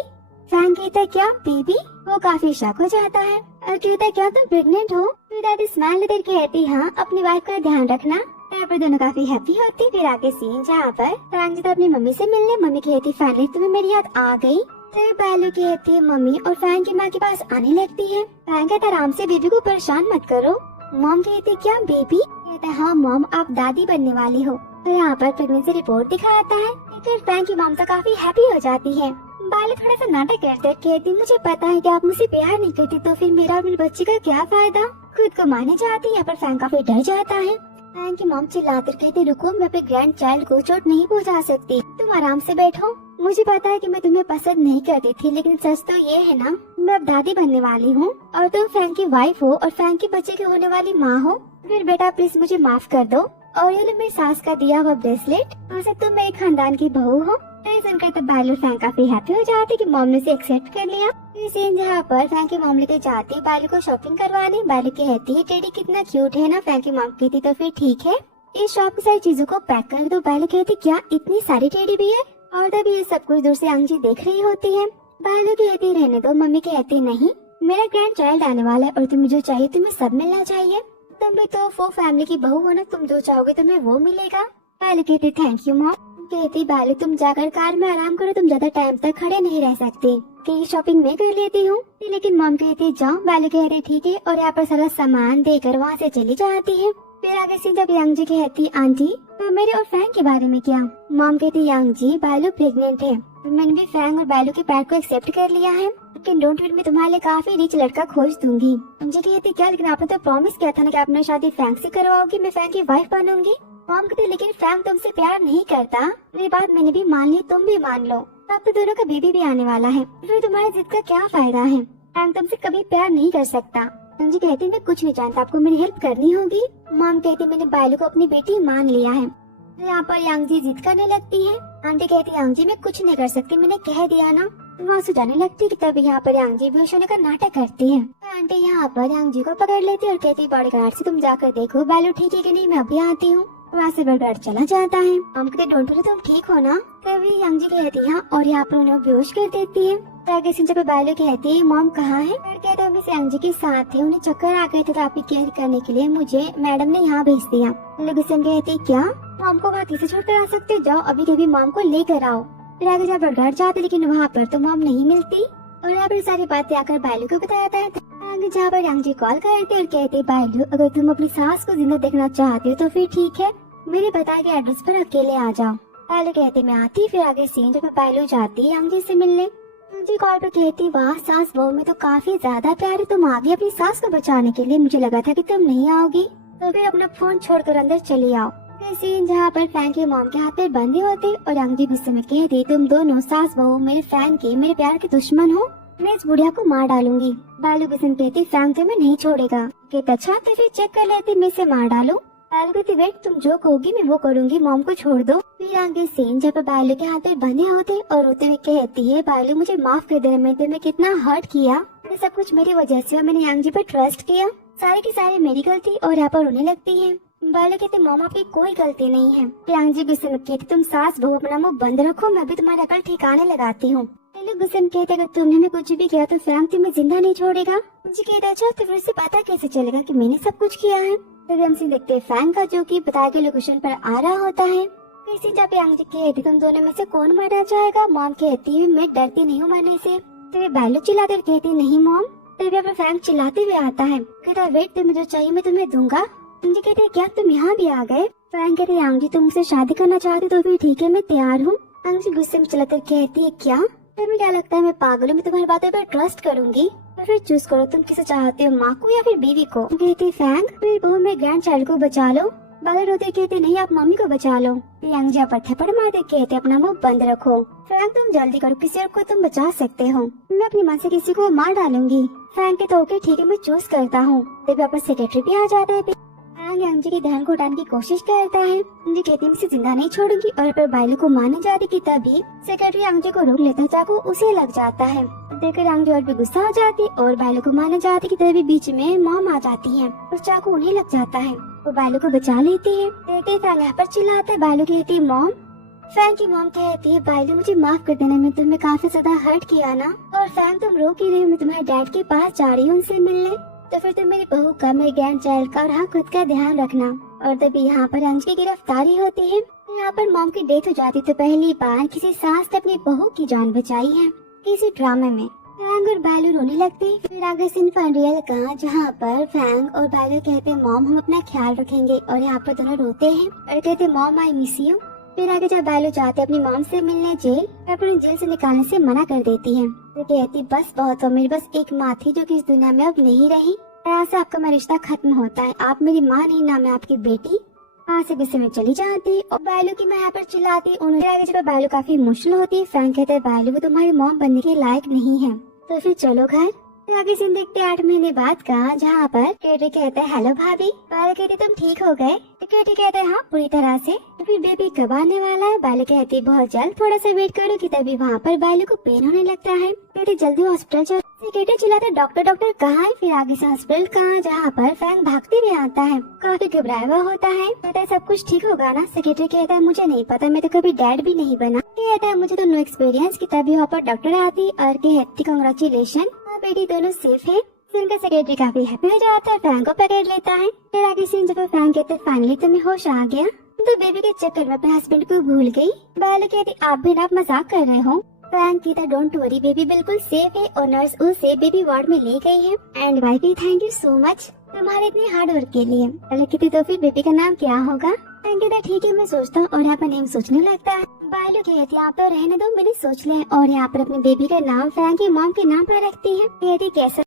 फैंग कहता है क्या बेबी। वो काफी शॉक हो जाता है और कहता है क्या तुम प्रेग्नेंट हो। फिर दादी स्माइल लेकर कहती हाँ अपनी वाइफ का ध्यान रखना। यहाँ पर दोनों काफी हैप्पी होती। फिर आगे सीन जहाँ पर फैंग जी अपनी मम्मी से मिलने, मम्मी कहती फाइनली तुम्हें मेरी याद आ गई। फिर बालू कहती है मम्मी और फैंग की माँ के पास आने लगती है। फैंग कहता आराम से बेबी को परेशान मत करो। मॉम कहती क्या बेबी। कहता है हाँ मॉम आप दादी बनने वाली हो। तो यहाँ पर प्रेगनेंसी रिपोर्ट दिखाता है। फिर फैंग की मॉम तो काफी हैप्पी हो जाती है। बालू थोड़ा सा नाटक करते कहती मुझे पता है कि आप मुझसे प्यार नहीं करती तो फिर मेरा और मेरे बच्चे का क्या फायदा। खुद को माने जाती है। यहाँ पर फैंग काफी डर जाता है। फैंग की मॉम चिल्लाकर कहती रुको मैं अपने ग्रैंड चाइल्ड को चोट नहीं पहुँचा सकती, तुम आराम से बैठो। मुझे पता है कि मैं तुम्हें पसंद नहीं करती थी लेकिन सच तो ये है ना मैं अब दादी बनने वाली हूँ और तुम फैंग की वाइफ हो और फैंग के बच्चे की होने वाली माँ हो। फिर बेटा प्लीज मुझे माफ कर दो और ये लो मेरी सास का दिया हुआ ब्रेसलेट और सब तुम मेरे खानदान की बहू हो। सुनकर तो बालू फैंग काफी हैप्पी हो जाती कि मॉम ने उसे एक्सेप्ट कर लिया। ये सीन जहाँ पर फैंग की मॉम लेके जाती बालू को शॉपिंग करवाने। बालू कहती है टेडी कितना क्यूट है ना। फैंग की मॉम कहती तो फिर ठीक है इस शॉप की सारी चीजों को पैक कर दो। बालू कहती क्या इतनी सारी टेडी भी है। और तभी ये सब कुछ दूर से यांग जी देख रही होती है। बालू कहती रहने दो। मम्मी कहती नहीं मेरा ग्रैंड चाइल्ड आने वाला है और तुम्हें जो चाहिए तुम्हें सब मिलना चाहिए, तुम भी तो वो फैमिली की बहू हो ना, तुम जो चाहोगे तुम्हें वो मिलेगा। बालू कहती थैंक यू मॉम। कहती बालू तुम जाकर कार में आराम करो, तुम ज्यादा टाइम तक खड़े नहीं रह सकते, कि शॉपिंग मैं कर लेती हूँ। लेकिन मॉम कहती जाओ। बालू कहती ठीक है और यहाँ पर सारा सामान देकर वहाँ से चली जाती है। फिर आगे से जब यांग जी कहती आंटी तो मेरे और फैंग के बारे में क्या। मॉम कहती यांग जी बालू प्रेग्नेंट है, मैंने भी फैंग और बालू के पैर को एक्सेप्ट कर लिया है, लेकिन डोंट वरी मैं तुम्हारे लिए काफी रिच लड़का खोज दूंगी। मुझे कहती क्या लेकिन आपने तो प्रॉमिस किया था ना कि आपने शादी फैंग से करवाओगी, मैं फैंग की वाइफ बनूंगी। मॉम कहती लेकिन फैंग तुमसे प्यार नहीं करता। मेरी बात मैंने भी मान ली, तुम भी मान लो, अब तो दोनों का बेबी भी आने वाला है, फिर तुम्हारी जिद का क्या फायदा है। फैंग तुमसे कभी प्यार नहीं कर सकता। अंजी कहती मैं कुछ नहीं जानता, आपको मेरी हेल्प करनी होगी। मॉम कहती मैंने बायलू को अपनी बेटी मान लिया है। तो यहाँ पर यांगजी जिद करने लगती है। आंटी कहती यांगजी मैं कुछ नहीं कर सकती, मैंने कह दिया ना। वहाँ से जाने लगती कि तब यहाँ पर यांगजी बेहोश होने का नाटक करती है। आंटी यहाँ पर यांगजी को पकड़ लेती है और कहती बॉडीगार्ड से तुम जाकर देखो बायलू ठीक है कि नहीं, मैं अभी आती हूँ। वहाँ से बॉडीगार्ड चला जाता है। हम कहते डोंट वरी तुम ठीक हो ना। तभी यांगजी कहती है और यहाँ पर उन्हें बेहोश कर देती है। आगे से जब बायलू कहती है मॉम कहाँ है, कहते हैं यांगजी के साथ थे, उन्हें चक्कर आ गए थे तो आपकी केयर करने के लिए मुझे मैडम ने यहाँ भेज दिया। लेकिन कहती क्या मॉम को वहाँ किसे छोड़कर आ सकते, जाओ अभी कभी मॉम को लेकर आओ। फिर आगे जब घर जाते लेकिन वहाँ पर तो मॉम नहीं मिलती और यहाँ पर सारी बातें आकर बायलू को बताता है। आगे जहाँ पर यांगजी कॉल करते और कहते बायलू अगर तुम अपनी सास को जिंदा देखना चाहते हो तो फिर ठीक है, मेरे बताए गए एड्रेस पर अकेले आ जाओ। बायलू कहते मैं आती। फिर आगे सीन जब बायलू जाती है यांगजी से मिलने। यांगजी कॉल पर कहती वाह सास बहू में तो काफी ज्यादा प्यार है, तुम आ गई अपनी सास को बचाने के लिए, मुझे लगा था कि तुम नहीं आओगी, तो फिर अपना फोन छोड़कर अंदर चली आओ। सीन जहाँ पर फैन के मॉम के हाथ में बंधे होते और यांगजी गुस्से में कहती तुम दोनों सास बहू मेरे फैन के मेरे प्यार के दुश्मन हो, मैं इस बुढ़िया को मार डालूंगी। बायलू गुस्से में कहती फैन तुम्हें नहीं छोड़ेगा। कहते अच्छा तो फिर चेक कर लेती मैं इसे मार डालू। बायलू कहती वेट तुम जो कहोगी मैं वो करूंगी, मॉम को छोड़ दो। फिर आगे सीन जब बायलू के हाथ में बंधे होते और रोते हुए कहती है बायलू मुझे माफ कर देना, मैं तुम्हें कितना हर्ट किया, ये सब कुछ मेरी वजह से, मैंने यांगजी पर ट्रस्ट किया, सारी की सारी मेरी गलती। और यहाँ पर रोने लगती है। बायलू कहते मॉम आपकी कोई गलती नहीं है। यांगजी गुस्से में कहती तुम सास बहू अपना मुंह बंद रखो, मैं भी तुम्हारी अकल ठिकाने लगाती हूँ। बायलू गुस्से में कहते अगर तुमने हमें कुछ भी किया तो फैंग तुम्हें जिंदा नहीं छोड़ेगा। जी कहते अच्छा तो फिर से पता कैसे चलेगा कि मैंने सब कुछ किया है। तभी हम सीन देखते फैंग का जो कि बताए गए लोकेशन पर आ रहा होता है। फिर जब यांगजी कहती तुम दोनों में से कौन मरना चाहेगा, मॉम कहती है मैं डरती नहीं हूँ मरने से। तभी बायलू चिल्लाते कहती नहीं मॉम। तभी अब फैंग चिल्लाते हुए आता है, कहता वेट तुम्हें जो चाहिए मैं तुम्हें दूंगा। जी कहते क्या तुम यहाँ भी आ गए। फैंग कहते यांगजी तुम मुझसे शादी करना चाहते तो फिर ठीक है मैं तैयार हूँ। यांगजी गुस्से में चिल्लाते कहती है क्या, तुम्हें क्या लगता है मैं पागल हूँ, मैं तुम्हारी बातों पर ट्रस्ट करूंगी। और फिर चूज करो तुम किसे चाहते हो, माँ को या फिर बीवी को। कहती फैंग मेरी बहू में ग्रैंड चाइल्ड को बचा लो। बायलू रोते कहते नहीं आप मम्मी को बचा लो। यांगजी पर थप्पड़ मारते कहते अपना मुंह बंद रखो। फैंग तुम जल्दी करो, किसी और को तुम बचा सकते हो, मैं अपनी माँ से किसी को मार डालूंगी। फैंग के तो ओके ठीक है मैं चूज करता हूँ। तभी पर सेक्रेटरी भी आ जाता है। फैंग यांगजी के ध्यान को हटाने की कोशिश करता है। यांगजी कहती मैं इसे जिंदा नहीं छोड़ूंगी और फिर बायलू को मारने जाती कि तभी सेक्रेटरी यांगजी को रोक लेता, चाकू उसे लग जाता है। देखकर यांगजी और भी गुस्सा हो जाती और बायलू को मारने जाती कि तभी बीच में मॉम आ जाती है और चाकू उन्हें लग जाता है। वो बायलू को बचा लेती है। देखते फैंग यहाँ पर चिल्लाता है। बायलू कहती है मॉम। फैंग की मॉम कहती है बायलू मुझे माफ कर देना, मैं तुम्हें काफी ज्यादा हर्ट किया ना। और फैंग तुम रो क्यों रही हो, मैं तुम्हारे डैड के पास जा रही हूँ उनसे मिलने। तो फिर तुम मेरी बहू का मेरे ग्रैंड चाइल्ड का और हाँ खुद का ध्यान रखना। और तभी यहाँ पर अंश की गिरफ्तारी होती है। यहाँ पर मॉम की डेथ हो जाती तो पहली बार किसी सास ने अपनी बहू की जान बचाई है किसी ड्रामे में। फैंग और बायलू रोने लगते हैं। फिर आगे सीन फनरियल का जहाँ पर फैंग और बायलू कहते हैं मॉम हम अपना ख्याल रखेंगे और यहाँ पर दोनों रोते हैं और कहते मॉम आई मिस यू। फिर आगे जब बायलू जाते अपनी मॉम से मिलने जेल, अपने जेल से निकालने से मना कर देती है। तो कहती बस बहुत हो, मेरी बस एक माँ थी जो कि इस दुनिया में अब नहीं रही, यहाँ से आपका मेरा रिश्ता खत्म होता है, आप मेरी माँ नहीं ना मैं आपकी बेटी। वहाँ से गुस्से में चली जाती और बायलू की माँ यहाँ पर चिल्लाती। उन्हें आगे जब बायलू काफी मुश्किल होती है। फैंग कहते बायलू वो तुम्हारी मॉम बनने के लायक नहीं है, तो फिर चलो घर। आगे सीन देखते 8 महीने बाद का जहाँ पर केटी कहते हैं हेलो भाभी। बायलू कहती तुम ठीक हो गए। केटी कहते हैं हाँ पूरी तरह से। तो फिर बेबी कब आने वाला है। बायलू कहती बहुत जल्द, थोड़ा सा वेट करो। कि तभी वहाँ पर बायलू को पेन होने लगता है। केटी जल्दी हॉस्पिटल चलो। केटी चिल्लाते डॉक्टर डॉक्टर कहाँ है। फिर आगे से हॉस्पिटल कहाँ जहाँ पर फैंग भागते हुए आता है, काफी घबराया हुआ होता है। कहता है सब कुछ ठीक होगा ना। सेक्रेटरी कहता है मुझे नहीं पता, मैं तो कभी डैड भी नहीं बना। कहता है मुझे तो नो एक्सपीरियंस। की तभी वहाँ पर डॉक्टर आती और कहती कांग्रेचुलेशन बेटी दोनों सेफ है। सीन का सेक्रेटरी काफी हैप्पी हो जाता है, फैंग को पकड़ लेता है। फिर आगे सीन जब फैंग कहते फाइनली तुम्हें होश आ गया, तो बेबी के चक्कर में अपने हस्बैंड को भूल गई। बायलू कहती आप भी ना मजाक कर रहे हो। फैंग की था डोंट वरी बेबी बिल्कुल सेफ है और नर्स उसे बेबी वार्ड में ले गई है। And wifey thank you so much तुम्हारे इतने हार्ड वर्क के लिए। कहती तो फिर बेबी का नाम क्या होगा। फैंग कहता ठीक है मैं सोचता हूँ और यहाँ पर नेम सोचने लगता है। बायलू कहती आप तो रहने दो मैंने सोच लिया और यहाँ पर अपने बेबी का नाम फैंग की मॉम के नाम पर रखती है। कहती कैसा